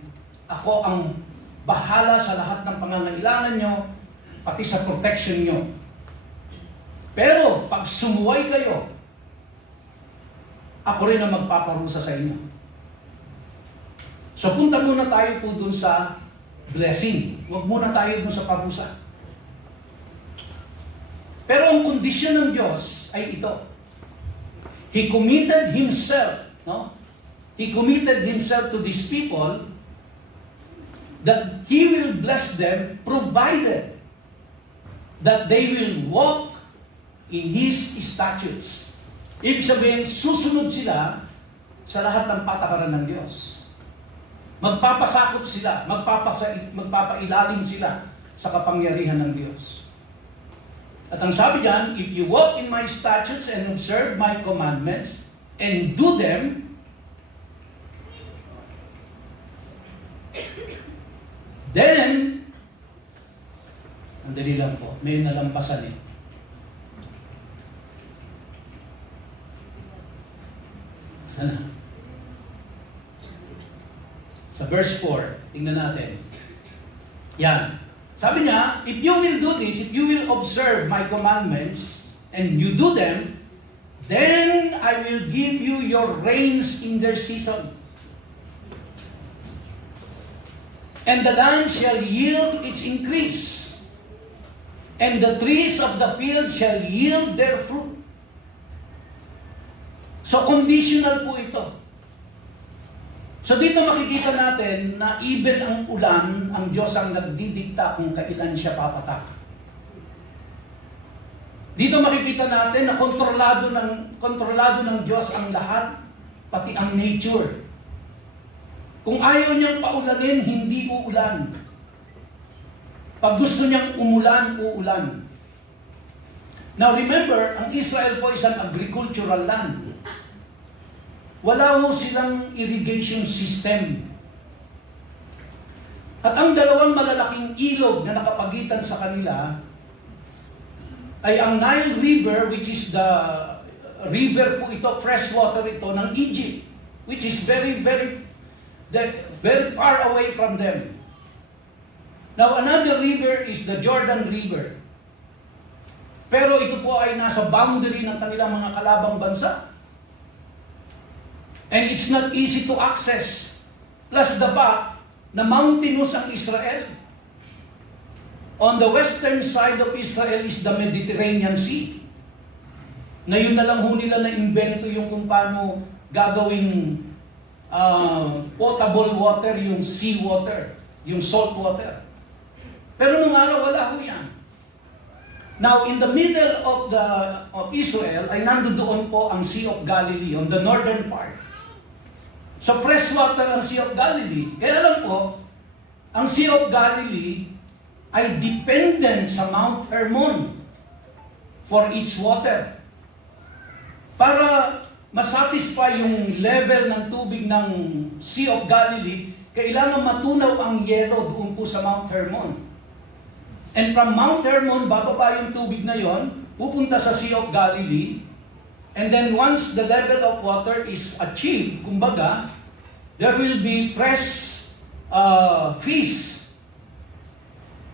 ako ang bahala sa lahat ng pangangailangan nyo, pati sa protection nyo. Pero pag sumuway kayo, ako rin ang magpaparusa sa inyo. So punta muna tayo po dun sa blessing. Huwag muna tayo dun sa parusa. Pero ang kondisyon ng Diyos ay ito. He committed Himself, no? He committed Himself to these people that He will bless them provided that they will walk in His statutes. Ibig sabihin, susunod sila sa lahat ng patakaran ng Diyos. Magpapasakop sila, magpapailalim sila sa kapangyarihan ng Diyos. At ang sabi diyan, if you walk in my statutes and observe my commandments and do them, then, andali lang po, may nalampasan eh. Sana. Sa verse 4, tingnan natin. Yan. Sabi niya, if you will do this, if you will observe my commandments, and you do them, then I will give you your rains in their season. And the land shall yield its increase, and the trees of the field shall yield their fruit. So conditional po ito. So dito makikita natin na even ang ulan, ang Diyos ang nagdidikta kung kailan siya papatak. Dito makikita natin na kontrolado ng Diyos ang lahat, pati ang nature. Kung ayaw niyang paulanin, hindi uulan. Pag gusto niyang umulan, uulan. Now remember, ang Israel po is an agricultural land. Wala mo silang irrigation system. At ang dalawang malalaking ilog na nakapagitan sa kanila ay ang Nile River, which is the river po ito, fresh water ito ng Egypt, which is very far away from them. Now another river is the Jordan River. Pero ito po ay nasa boundary ng kanilang mga kalabang bansa. And it's not easy to access. Plus the fact na mountainous ang Israel. On the western side of Israel is the Mediterranean Sea. Na yun na lang ho nila na-invento yung kung paano gagawing potable water, yung sea water, yung salt water. Pero nung araw, wala ho yan. Now, in the middle of Israel, ay nandoon po ang Sea of Galilee, on the northern part. So fresh water ang Sea of Galilee. Kaya alam po, ang Sea of Galilee ay dependent sa Mount Hermon for its water. Para masatisfy yung level ng tubig ng Sea of Galilee, kailangan matunaw ang yelo doon po sa Mount Hermon. And from Mount Hermon, bababa yung tubig na yon, pupunta sa Sea of Galilee. And then once the level of water is achieved, kumbaga, there will be fresh fish.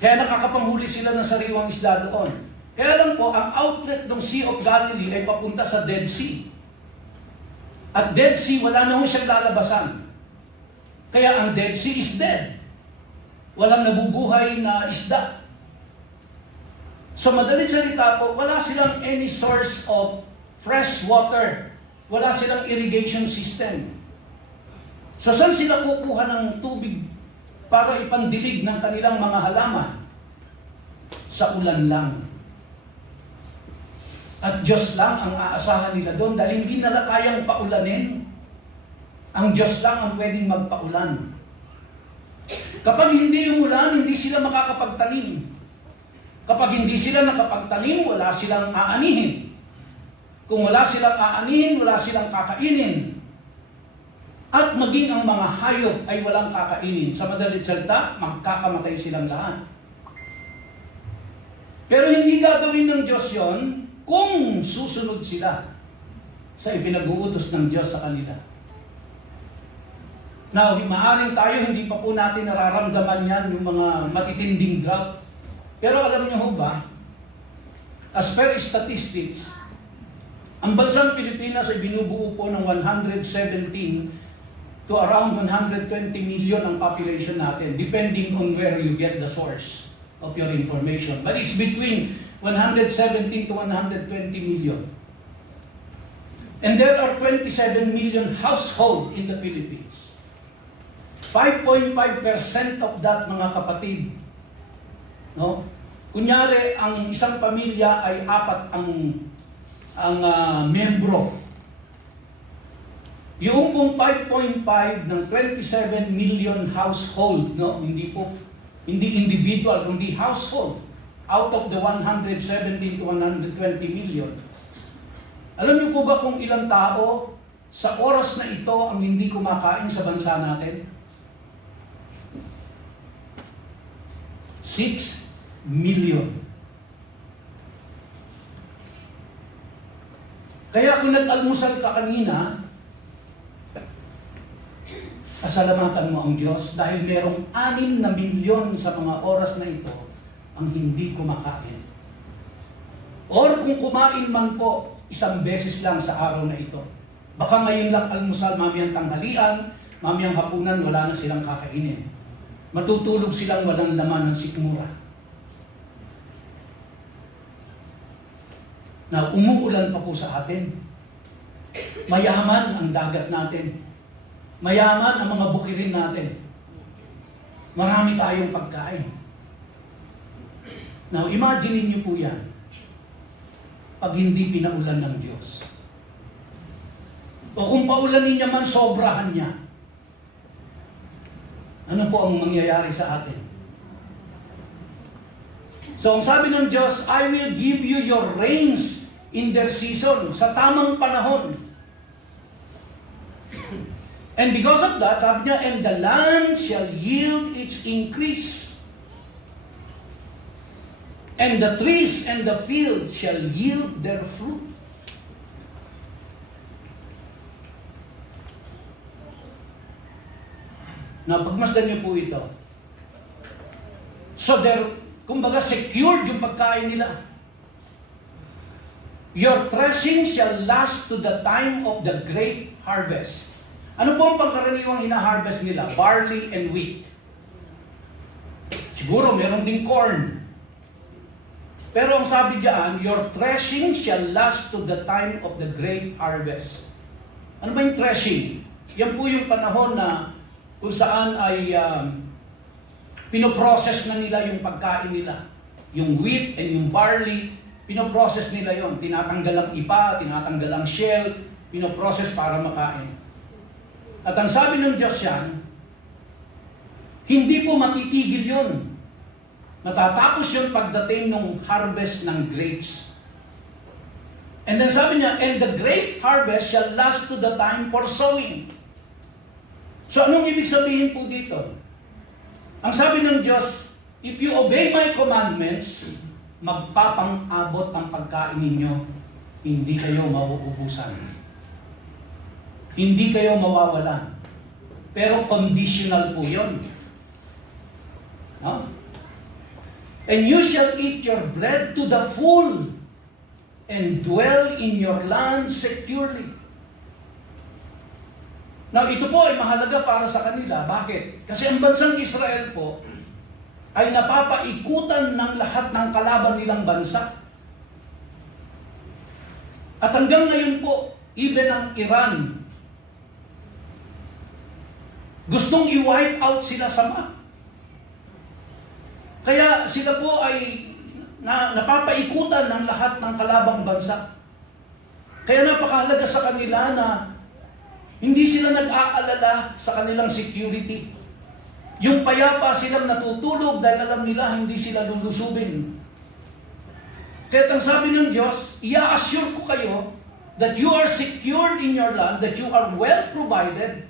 Kaya nakakapanghuli sila ng sariwang isda doon. Kaya lang po, ang outlet ng Sea of Galilee ay papunta sa Dead Sea. At Dead Sea, wala na ho siyang lalabasan. Kaya ang Dead Sea is dead. Walang nabubuhay na isda. So madalit salita po, wala silang any source of fresh water. Wala silang irrigation system. So saan sila kukuha ng tubig para ipandilig ng kanilang mga halaman? Sa ulan lang. At Diyos lang ang aasahan nila doon dahil hindi nila kayang paulanin. Ang Diyos lang ang pwedeng magpaulan. Kapag hindi umulan, hindi sila makakapagtanim. Kapag hindi sila nakapagtanim, wala silang aanihin. Kung wala silang aanihin, wala silang kakainin. At maging ang mga hayop ay walang kakainin. Sa madalit salita, magkakamatay silang lahat. Pero hindi gagawin ng Diyos yon kung susunod sila sa ipinag-uutos ng Diyos sa kanila. Now, maaaring tayo hindi pa po natin nararamdaman yan, yung mga matitinding drought. Pero alam niyo ho ba, as per statistics, ang bansang Pilipinas ay binubuo po ng 117 to around 120 million ang population natin, depending on where you get the source of your information. But it's between 117 to 120 million. And there are 27 million households in the Philippines. 5.5% of that, mga kapatid. No? Kunyari, ang isang pamilya ay 4 ang membro Yung pong 5.5 ng 27 million household, no? Hindi individual, kundi household, out of the 117 to 120 million. Alam niyo po ba kung ilang tao sa oras na ito ang hindi kumakain sa bansa natin? 6 million. Kaya kung nag-almusal ka kanina, pasalamatan mo ang Diyos dahil merong 6 na milyon sa mga oras na ito ang hindi kumakain. Or kung kumain man po, isang beses lang sa araw na ito. Baka ngayon lang almusal, mamayang tanghalian, mamayang hapunan, wala na silang kakainin. Matutulog silang walang laman ng sikmura. Na umuulan pa po sa atin. Mayaman ang dagat natin. Mayaman ang mga bukirin natin. Marami tayong pagkain. Now, imagine niyo po yan. Pag hindi pinaulan ng Diyos. O kung paulanin niya man, sobrahan niya. Ano po ang mangyayari sa atin? So, ang sabi ng Diyos, I will give you your rains in their season, sa tamang panahon. And because of that, sabi niya, and the land shall yield its increase. And the trees and the field shall yield their fruit. Na pagmasdan niyo po ito. So kumbaga secured yung pagkain nila. Your threshing shall last to the time of the great harvest. Ano po ang pangkaraniwang hina-harvest nila? Barley and wheat. Siguro meron ding corn. Pero ang sabi diyan, your threshing shall last to the time of the great harvest. Ano ba yung threshing? Yan po yung panahon na kung saan ay pinoprocess na nila yung pagkain nila. Yung wheat and yung barley, pinoprocess nila yon. Tinatanggal ang iba, tinatanggal ang shell, pinoprocess para makain. At ang sabi ng Diyos yan, hindi po matitigil yon. Natatapos yun pagdating ng harvest ng grapes. And then sabi niya, and the grape harvest shall last to the time for sowing. So anong ibig sabihin po dito? Ang sabi ng Diyos, if you obey my commandments, magpapang-abot ang pagkain ninyo, hindi kayo mauubusan. Hindi kayo mawawalan. Pero conditional po yun. No? And you shall eat your bread to the full and dwell in your land securely. Now, ito po ay mahalaga para sa kanila. Bakit? Kasi ang bansang Israel po ay napapaikutan ng lahat ng kalaban nilang bansa. At hanggang ngayon po, even ang Iran, gustong i-wipe out sila sa map. Kaya sila po ay napapaikutan ng lahat ng kalabang bansa. Kaya napakahalaga sa kanila na hindi sila nag-aalala sa kanilang security. Yung payapa silang natutulog dahil alam nila hindi sila lulusubin. Kaya ang sabi ng Diyos, i-assure ko kayo that you are secured in your land, that you are well provided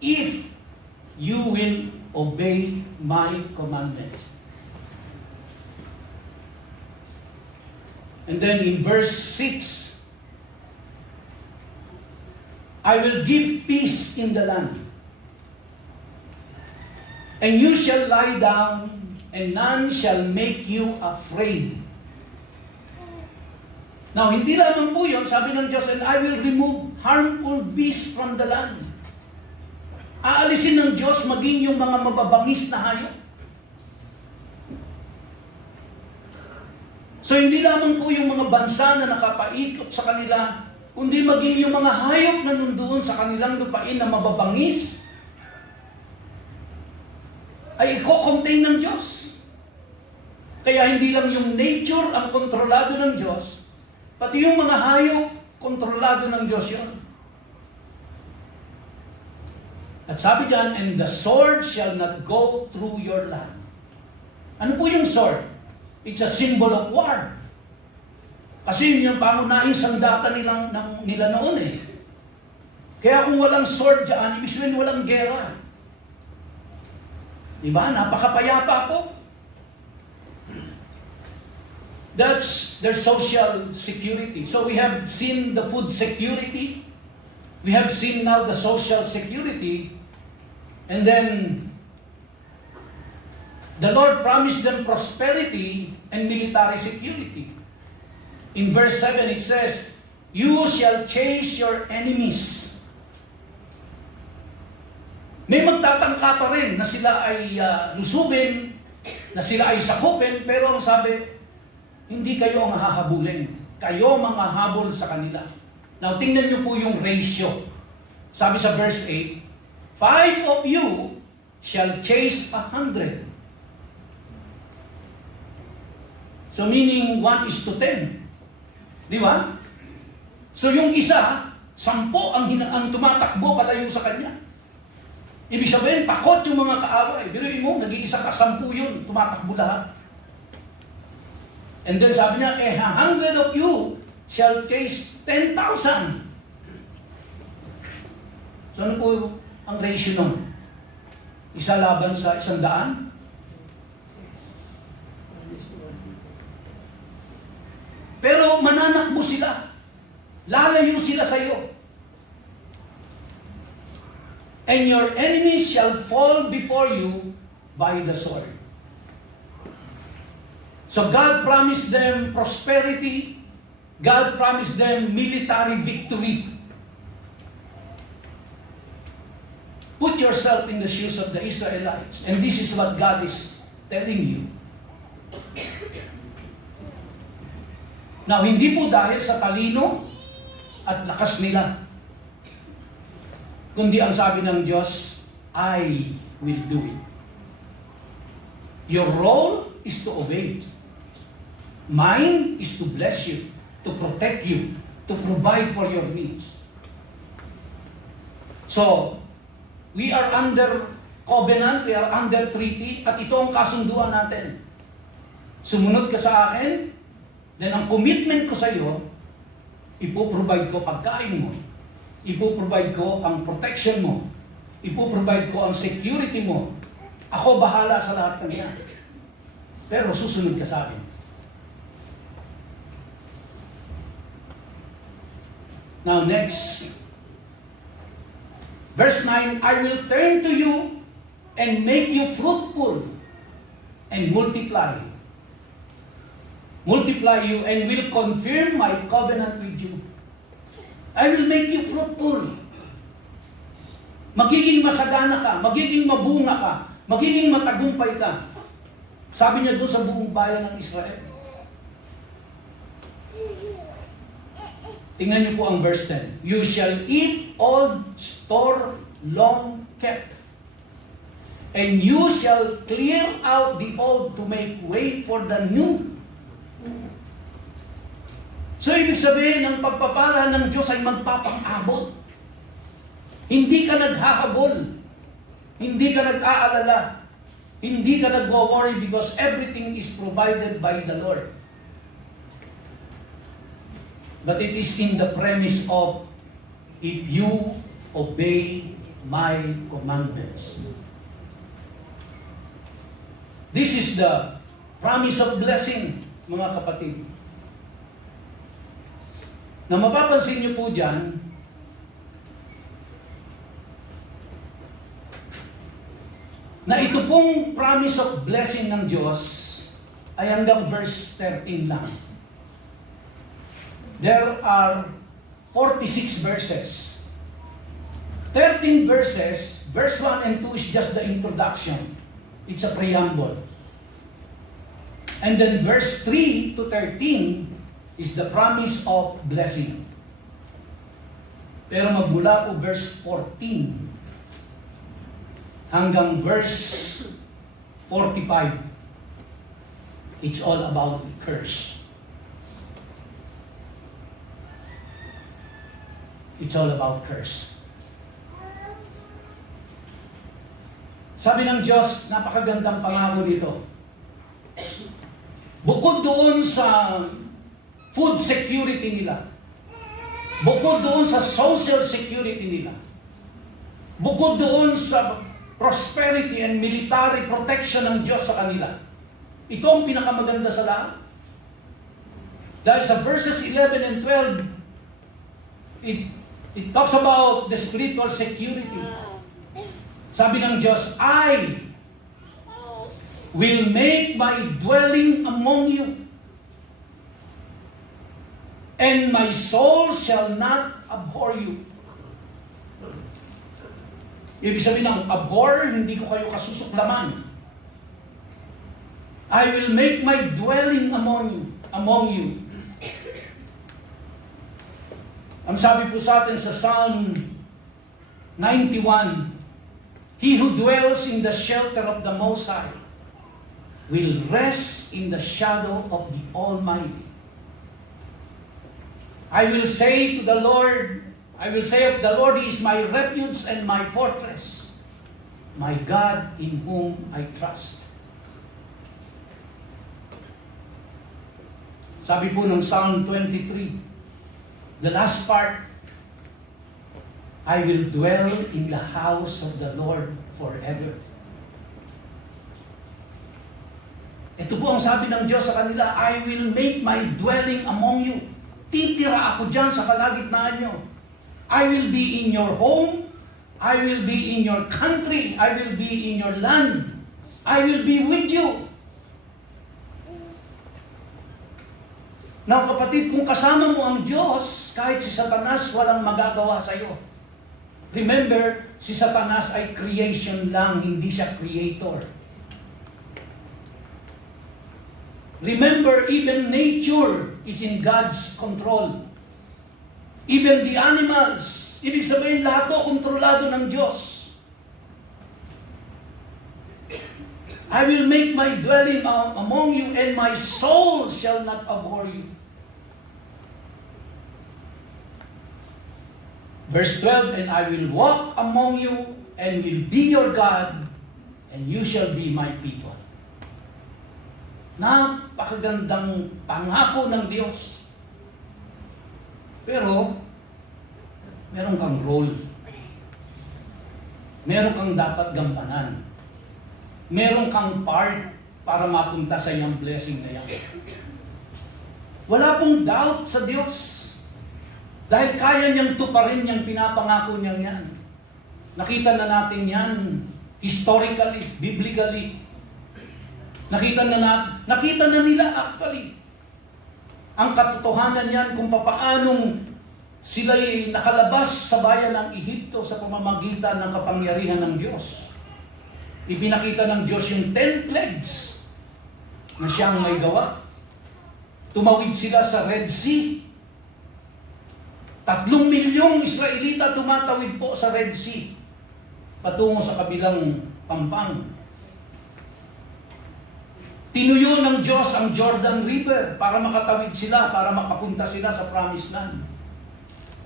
if you will obey my commandments. And then in verse 6, I will give peace in the land. And you shall lie down, and none shall make you afraid. Now, hindi lamang po yun, sabi ng Diyos, and I will remove harmful beasts from the land. Aalisin ng Diyos maging yung mga mababangis na hayop. So, hindi lamang po yung mga bansa na nakapaikot sa kanila, kundi maging yung mga hayop na nandoon sa kanilang lupain na mababangis, ay i-contain ng Diyos. Kaya hindi lang yung nature ang kontrolado ng Diyos, pati yung mga hayop, kontrolado ng Diyos yun. At sabi dyan, and the sword shall not go through your land. Ano po yung sword? It's a symbol of war. Kasi yun yung pangunahing sandata nila noon eh. Kaya kung walang sword dyan, ibig sabihin walang gera. Diba? Napakapayapa po. That's their social security. So we have seen the food security. We have seen now the social security. And then, the Lord promised them prosperity and military security. In verse 7 it says, you shall chase your enemies. May magtatangka pa rin na sila ay lusubin, na sila ay sakupin, pero ang sabi, hindi kayo ang hahabulin. Kayo mga habol sa kanila. Now, tingnan niyo po yung ratio. Sabi sa verse 8, 5 of you shall chase 100. So meaning 1:10. Di ba? So yung isa, 10 ang tumatakbo palayo sa kanya. Ibig sabihin, takot yung mga kaaway. Biruin mo, nag-iisa ka, 10 yun, tumatakbo lahat. And then sabi niya, 100 of you shall chase 10,000. So ano po ang ratio nun? Isa laban sa 100? Pero mananakbo sila. Lalayo sila sa iyo. And your enemies shall fall before you by the sword. So God promised them prosperity. God promised them military victory. Put yourself in the shoes of the Israelites. And this is what God is telling you. Now, hindi po dahil sa talino at lakas nila, kundi ang sabi ng Diyos, I will do it. Your role is to obey. Mine is to bless you, to protect you, to provide for your needs. So, we are under covenant, we are under treaty, at ito ang kasunduan natin. Sumunod ka sa akin, then ang commitment ko sa iyo, ipoprovide ko pagkain mo, ipoprovide ko ang protection mo, ipoprovide ko ang security mo. Ako bahala sa lahat ng yan. Pero susunod ka sa akin. Now next, verse 9, I will turn to you and make you fruitful and multiply you and will confirm my covenant with you. I will make you fruitful. Magiging masagana ka, magiging mabunga ka, magiging matagumpay ka. Sabi niya doon sa buong bayan ng Israel. Tingnan niyo po ang verse 10. You shall eat old store long kept, and you shall clear out the old to make way for the new. So, ibig sabihin, ang pagpapala ng Diyos ay magpapang-abot. Hindi ka naghahabol. Hindi ka nag-aalala. Hindi ka nag-worry because everything is provided by the Lord. But it is in the premise of, if you obey my commandments. This is the promise of blessing, mga kapatid. Na mapapansin niyo po dyan, na ito pong promise of blessing ng Diyos ay hanggang verse 13 lang. There are 46 verses. 13 verses, verse 1 and 2 is just the introduction. It's a preamble. And then verse 3 to 13 is the promise of blessing. Pero magmula po verse 14 hanggang verse 45, it's all about the curse. It's all about curse. Sabi ng Diyos, napakagandang pangako dito. Bukod doon sa food security nila, bukod doon sa social security nila, bukod doon sa prosperity and military protection ng Diyos sa kanila, ito ang pinakamaganda sa lahat. Dahil sa verses 11 and 12, it talks about the spiritual security. Sabi ng Diyos, I will make my dwelling among you, and my soul shall not abhor you. Ibig sabihin ng abhor, hindi ko kayo kasusuklaman. I will make my dwelling among you. Ang sabi po sa atin sa Psalm 91, he who dwells in the shelter of the Most High will rest in the shadow of the Almighty. I will say of the Lord, He is my refuge and my fortress, my God in whom I trust. Sabi po ng Psalm 23, the last part, I will dwell in the house of the Lord forever. Ito po ang sabi ng Diyos sa kanila, I will make my dwelling among you. Titira ako dyan sa kalagitnaan nyo. I will be in your home. I will be in your country. I will be in your land. I will be with you. Now kapatid, kung kasama mo ang Diyos, kahit si Satanas walang magagawa sa iyo. Remember, si Satanas ay creation lang, hindi siya creator. Remember, even nature is in God's control. Even the animals, ibig sabihin lahat to kontrolado ng Diyos. I will make my dwelling among you, and my soul shall not abhor you. Verse 12, and I will walk among you, and will be your God, and you shall be my people. Napakagandang pangako ng Diyos. Pero, meron kang role. Meron kang dapat gampanan. Meron kang part para mapunta sa iyong blessing na yan. Wala pong doubt sa Diyos. Dahil kaya niyang tuparin yung pinapangako niyang yan. Nakita na natin yan historically, biblically. Nakita na nila actually ang katotohanan yan kung papaanong sila'y nakalabas sa bayan ng Ehipto sa pamamagitan ng kapangyarihan ng Diyos. Ipinakita ng Diyos yung 10 plagues na siyang may gawa. Tumawid sila sa Red Sea. 3 milyong Israelita tumatawid po sa Red Sea patungo sa kabilang pampang. Tinuyo ng Diyos ang Jordan River para makatawid sila, para makapunta sila sa Promised Land.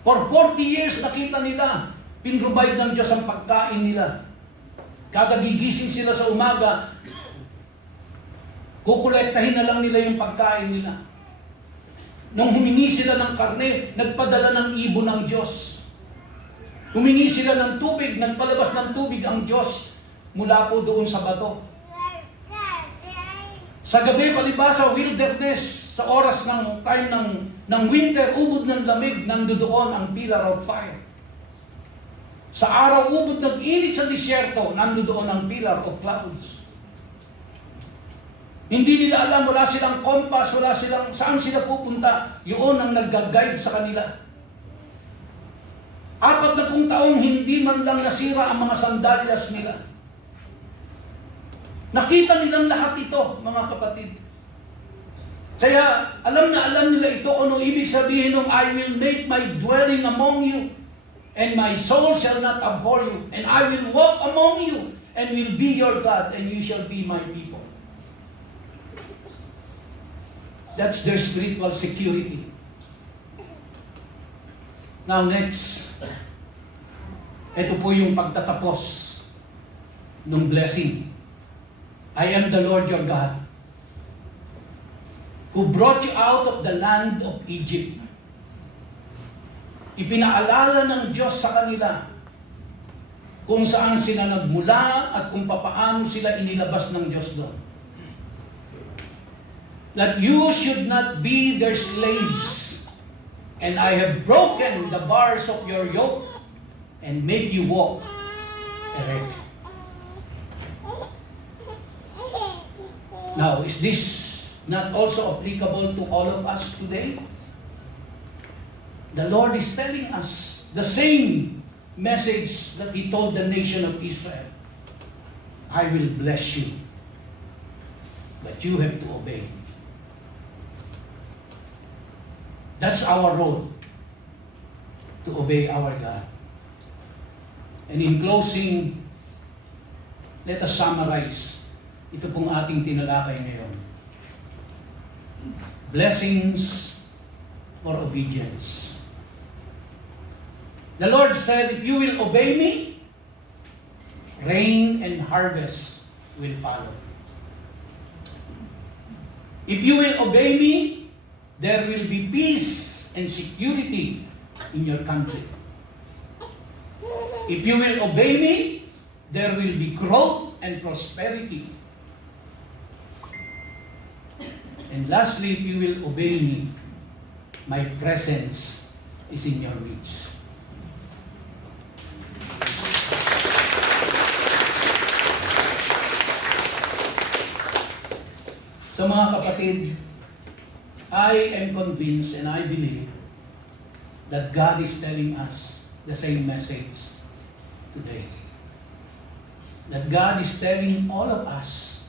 For 40 years nakita nila, pinrovide ng Diyos ang pagkain nila. Kada gigising sila sa umaga, kukolektahin na lang nila yung pagkain nila. Nung humingi sila ng karne, nagpadala ng ibon ng Diyos. Humingi sila ng tubig, nagpalabas ng tubig ang Diyos mula po doon sa bato. Sa gabi, palibasa, wilderness, sa oras ng time ng winter, ubod ng lamig, nandoon ang pillar of fire. Sa araw, ubod ng init sa disyerto, nandoon ang pillar of clouds. Hindi nila alam, wala silang compass, wala silang saan sila pupunta. Yun ang nag-guide sa kanila. 40 taong hindi man lang nasira ang mga sandalyas nila. Nakita nilang lahat ito, mga kapatid. Kaya alam nila ito kung ano ibig sabihin ng I will make my dwelling among you, and my soul shall not abhor you, and I will walk among you, and will be your God, and you shall be my people. That's their spiritual security. Now next, ito po yung pagtatapos ng blessing. I am the Lord your God, who brought you out of the land of Egypt. Ipinaalala ng Diyos sa kanila kung saan sila nagmula at kung papaano sila inilabas ng Diyos doon. That you should not be their slaves, and I have broken the bars of your yoke and made you walk erect. Now, is this not also applicable to all of us today? The Lord is telling us the same message that He told the nation of Israel. I will bless you, but you have to obey. That's our role, to obey our God. And in closing, let us summarize ito pong ating tinalakay ngayon. Blessings for obedience. The Lord said, if you will obey me, rain and harvest will follow. If you will obey me, there will be peace and security in your country. If you will obey me, there will be growth and prosperity. And lastly, if you will obey me, my presence is in your reach. So mga kapatid, I am convinced and I believe that God is telling us the same message today. That God is telling all of us,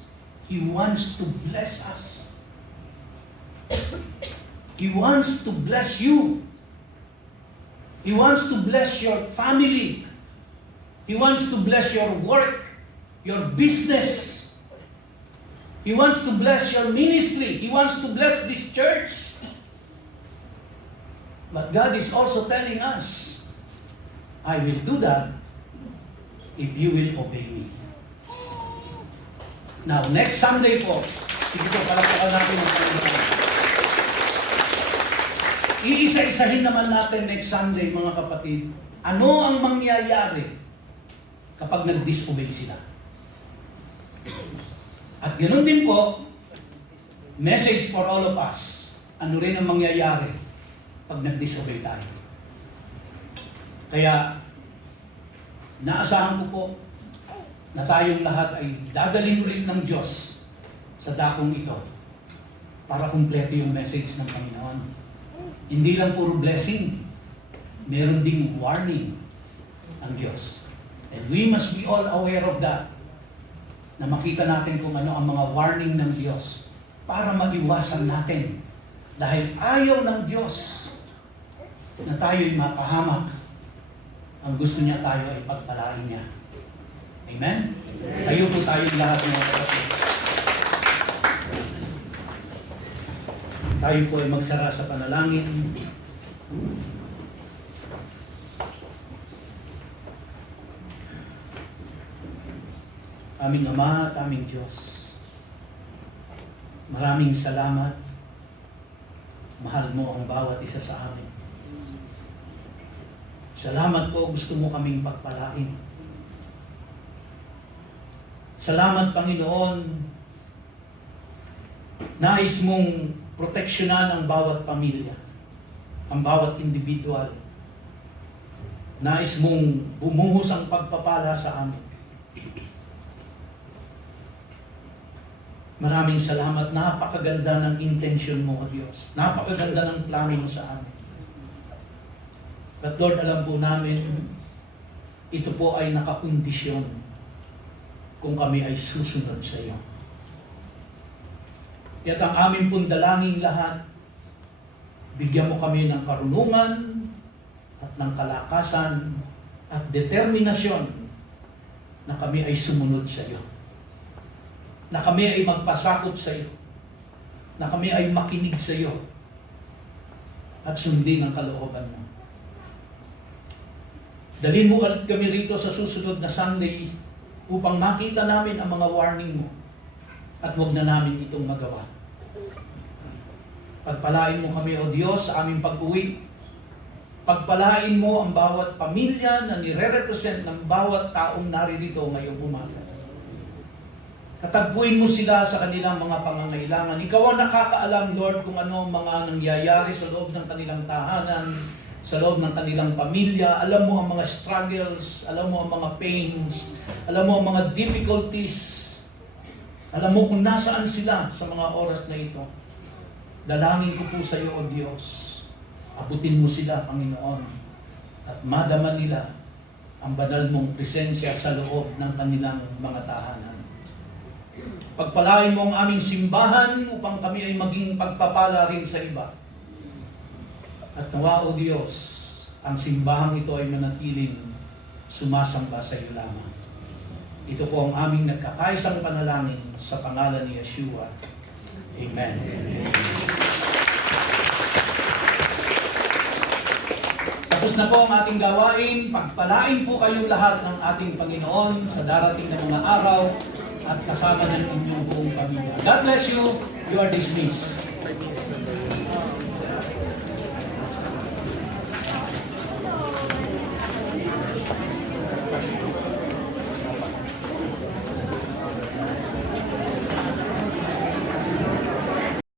He wants to bless us. He wants to bless you. He wants to bless your family. He wants to bless your work, your business. He wants to bless your ministry. He wants to bless this church. But God is also telling us, I will do that if you will obey me. Now, next Sunday po, sige po, palakpakan natin ang Panginoon. Iisa-isahin naman natin next Sunday, mga kapatid, ano ang mangyayari kapag nag-disobey sila. At ganoon din po, message for all of us, ano rin ang mangyayari pag nag-disobey tayo. Kaya, naasahan ko po na tayong lahat ay dadalhin ulit ng Diyos sa dakong ito para kumpleto yung message ng Panginoon. Hindi lang puro blessing, meron ding warning ang Diyos. And we must be all aware of that, na makita natin kung ano ang mga warning ng Diyos para maiwasan natin. Dahil ayaw ng Diyos na tayo'y mapahamak. Ang gusto niya tayo ay pagpalain niya. Amen? Tayo po tayong lahat ng mga kapatid. Tayo po ay magsara sa panalangin. Aming Ama at aming Diyos, maraming salamat. Mahal mo ang bawat isa sa amin. Salamat po, gusto mo kaming pagpalain. Salamat, Panginoon, nais mong proteksyonan ang bawat pamilya, ang bawat individual. Nais mong bumuhos ang pagpapala sa amin. Maraming salamat. Napakaganda ng intention mo, O Diyos. Napakaganda ng plano mo sa amin. But Lord, alam po namin, ito po ay nakakondisyon kung kami ay susunod sa iyo. At ang aming pong dalangin lahat, bigyan mo kami ng karunungan at ng kalakasan at determinasyon na kami ay sumunod sa iyo. Na kami ay magpasakop sa iyo. Na kami ay makinig sa iyo. At sundin ang kalooban mo. Dalhin mo ulit kami rito sa susunod na Sunday upang makita namin ang mga warning mo at huwag na namin itong magawa. Pagpalain mo kami, O Diyos, sa aming pag-uwi. Pagpalain mo ang bawat pamilya na nire-represent ng bawat taong naririto ngayong umaga. Katagpuin mo sila sa kanilang mga pangangailangan. Ikaw ang nakakaalam, Lord, kung ano ang mga nangyayari sa loob ng kanilang tahanan, sa loob ng kanilang pamilya. Alam mo ang mga struggles, alam mo ang mga pains, alam mo ang mga difficulties. Alam mo kung nasaan sila sa mga oras na ito. Dalangin ko po sa iyo, O Diyos. Abutin mo sila, Panginoon, at madama nila ang banal mong presensya sa loob ng kanilang mga tahanan. Pagpalain mo ang aming simbahan upang kami ay maging pagpapala rin sa iba. At nawa, O Diyos, ang simbahang ito ay manatiling sumasamba sa iyo lamang. Ito po ang aming nagkakaisang panalangin sa pangalan ni Yeshua. Amen. Tapos na po ang ating gawain. Pagpalain po kayong lahat ng ating Panginoon sa darating na mga araw at kasama ng inyong buong pamilya. God bless you. You are dismissed.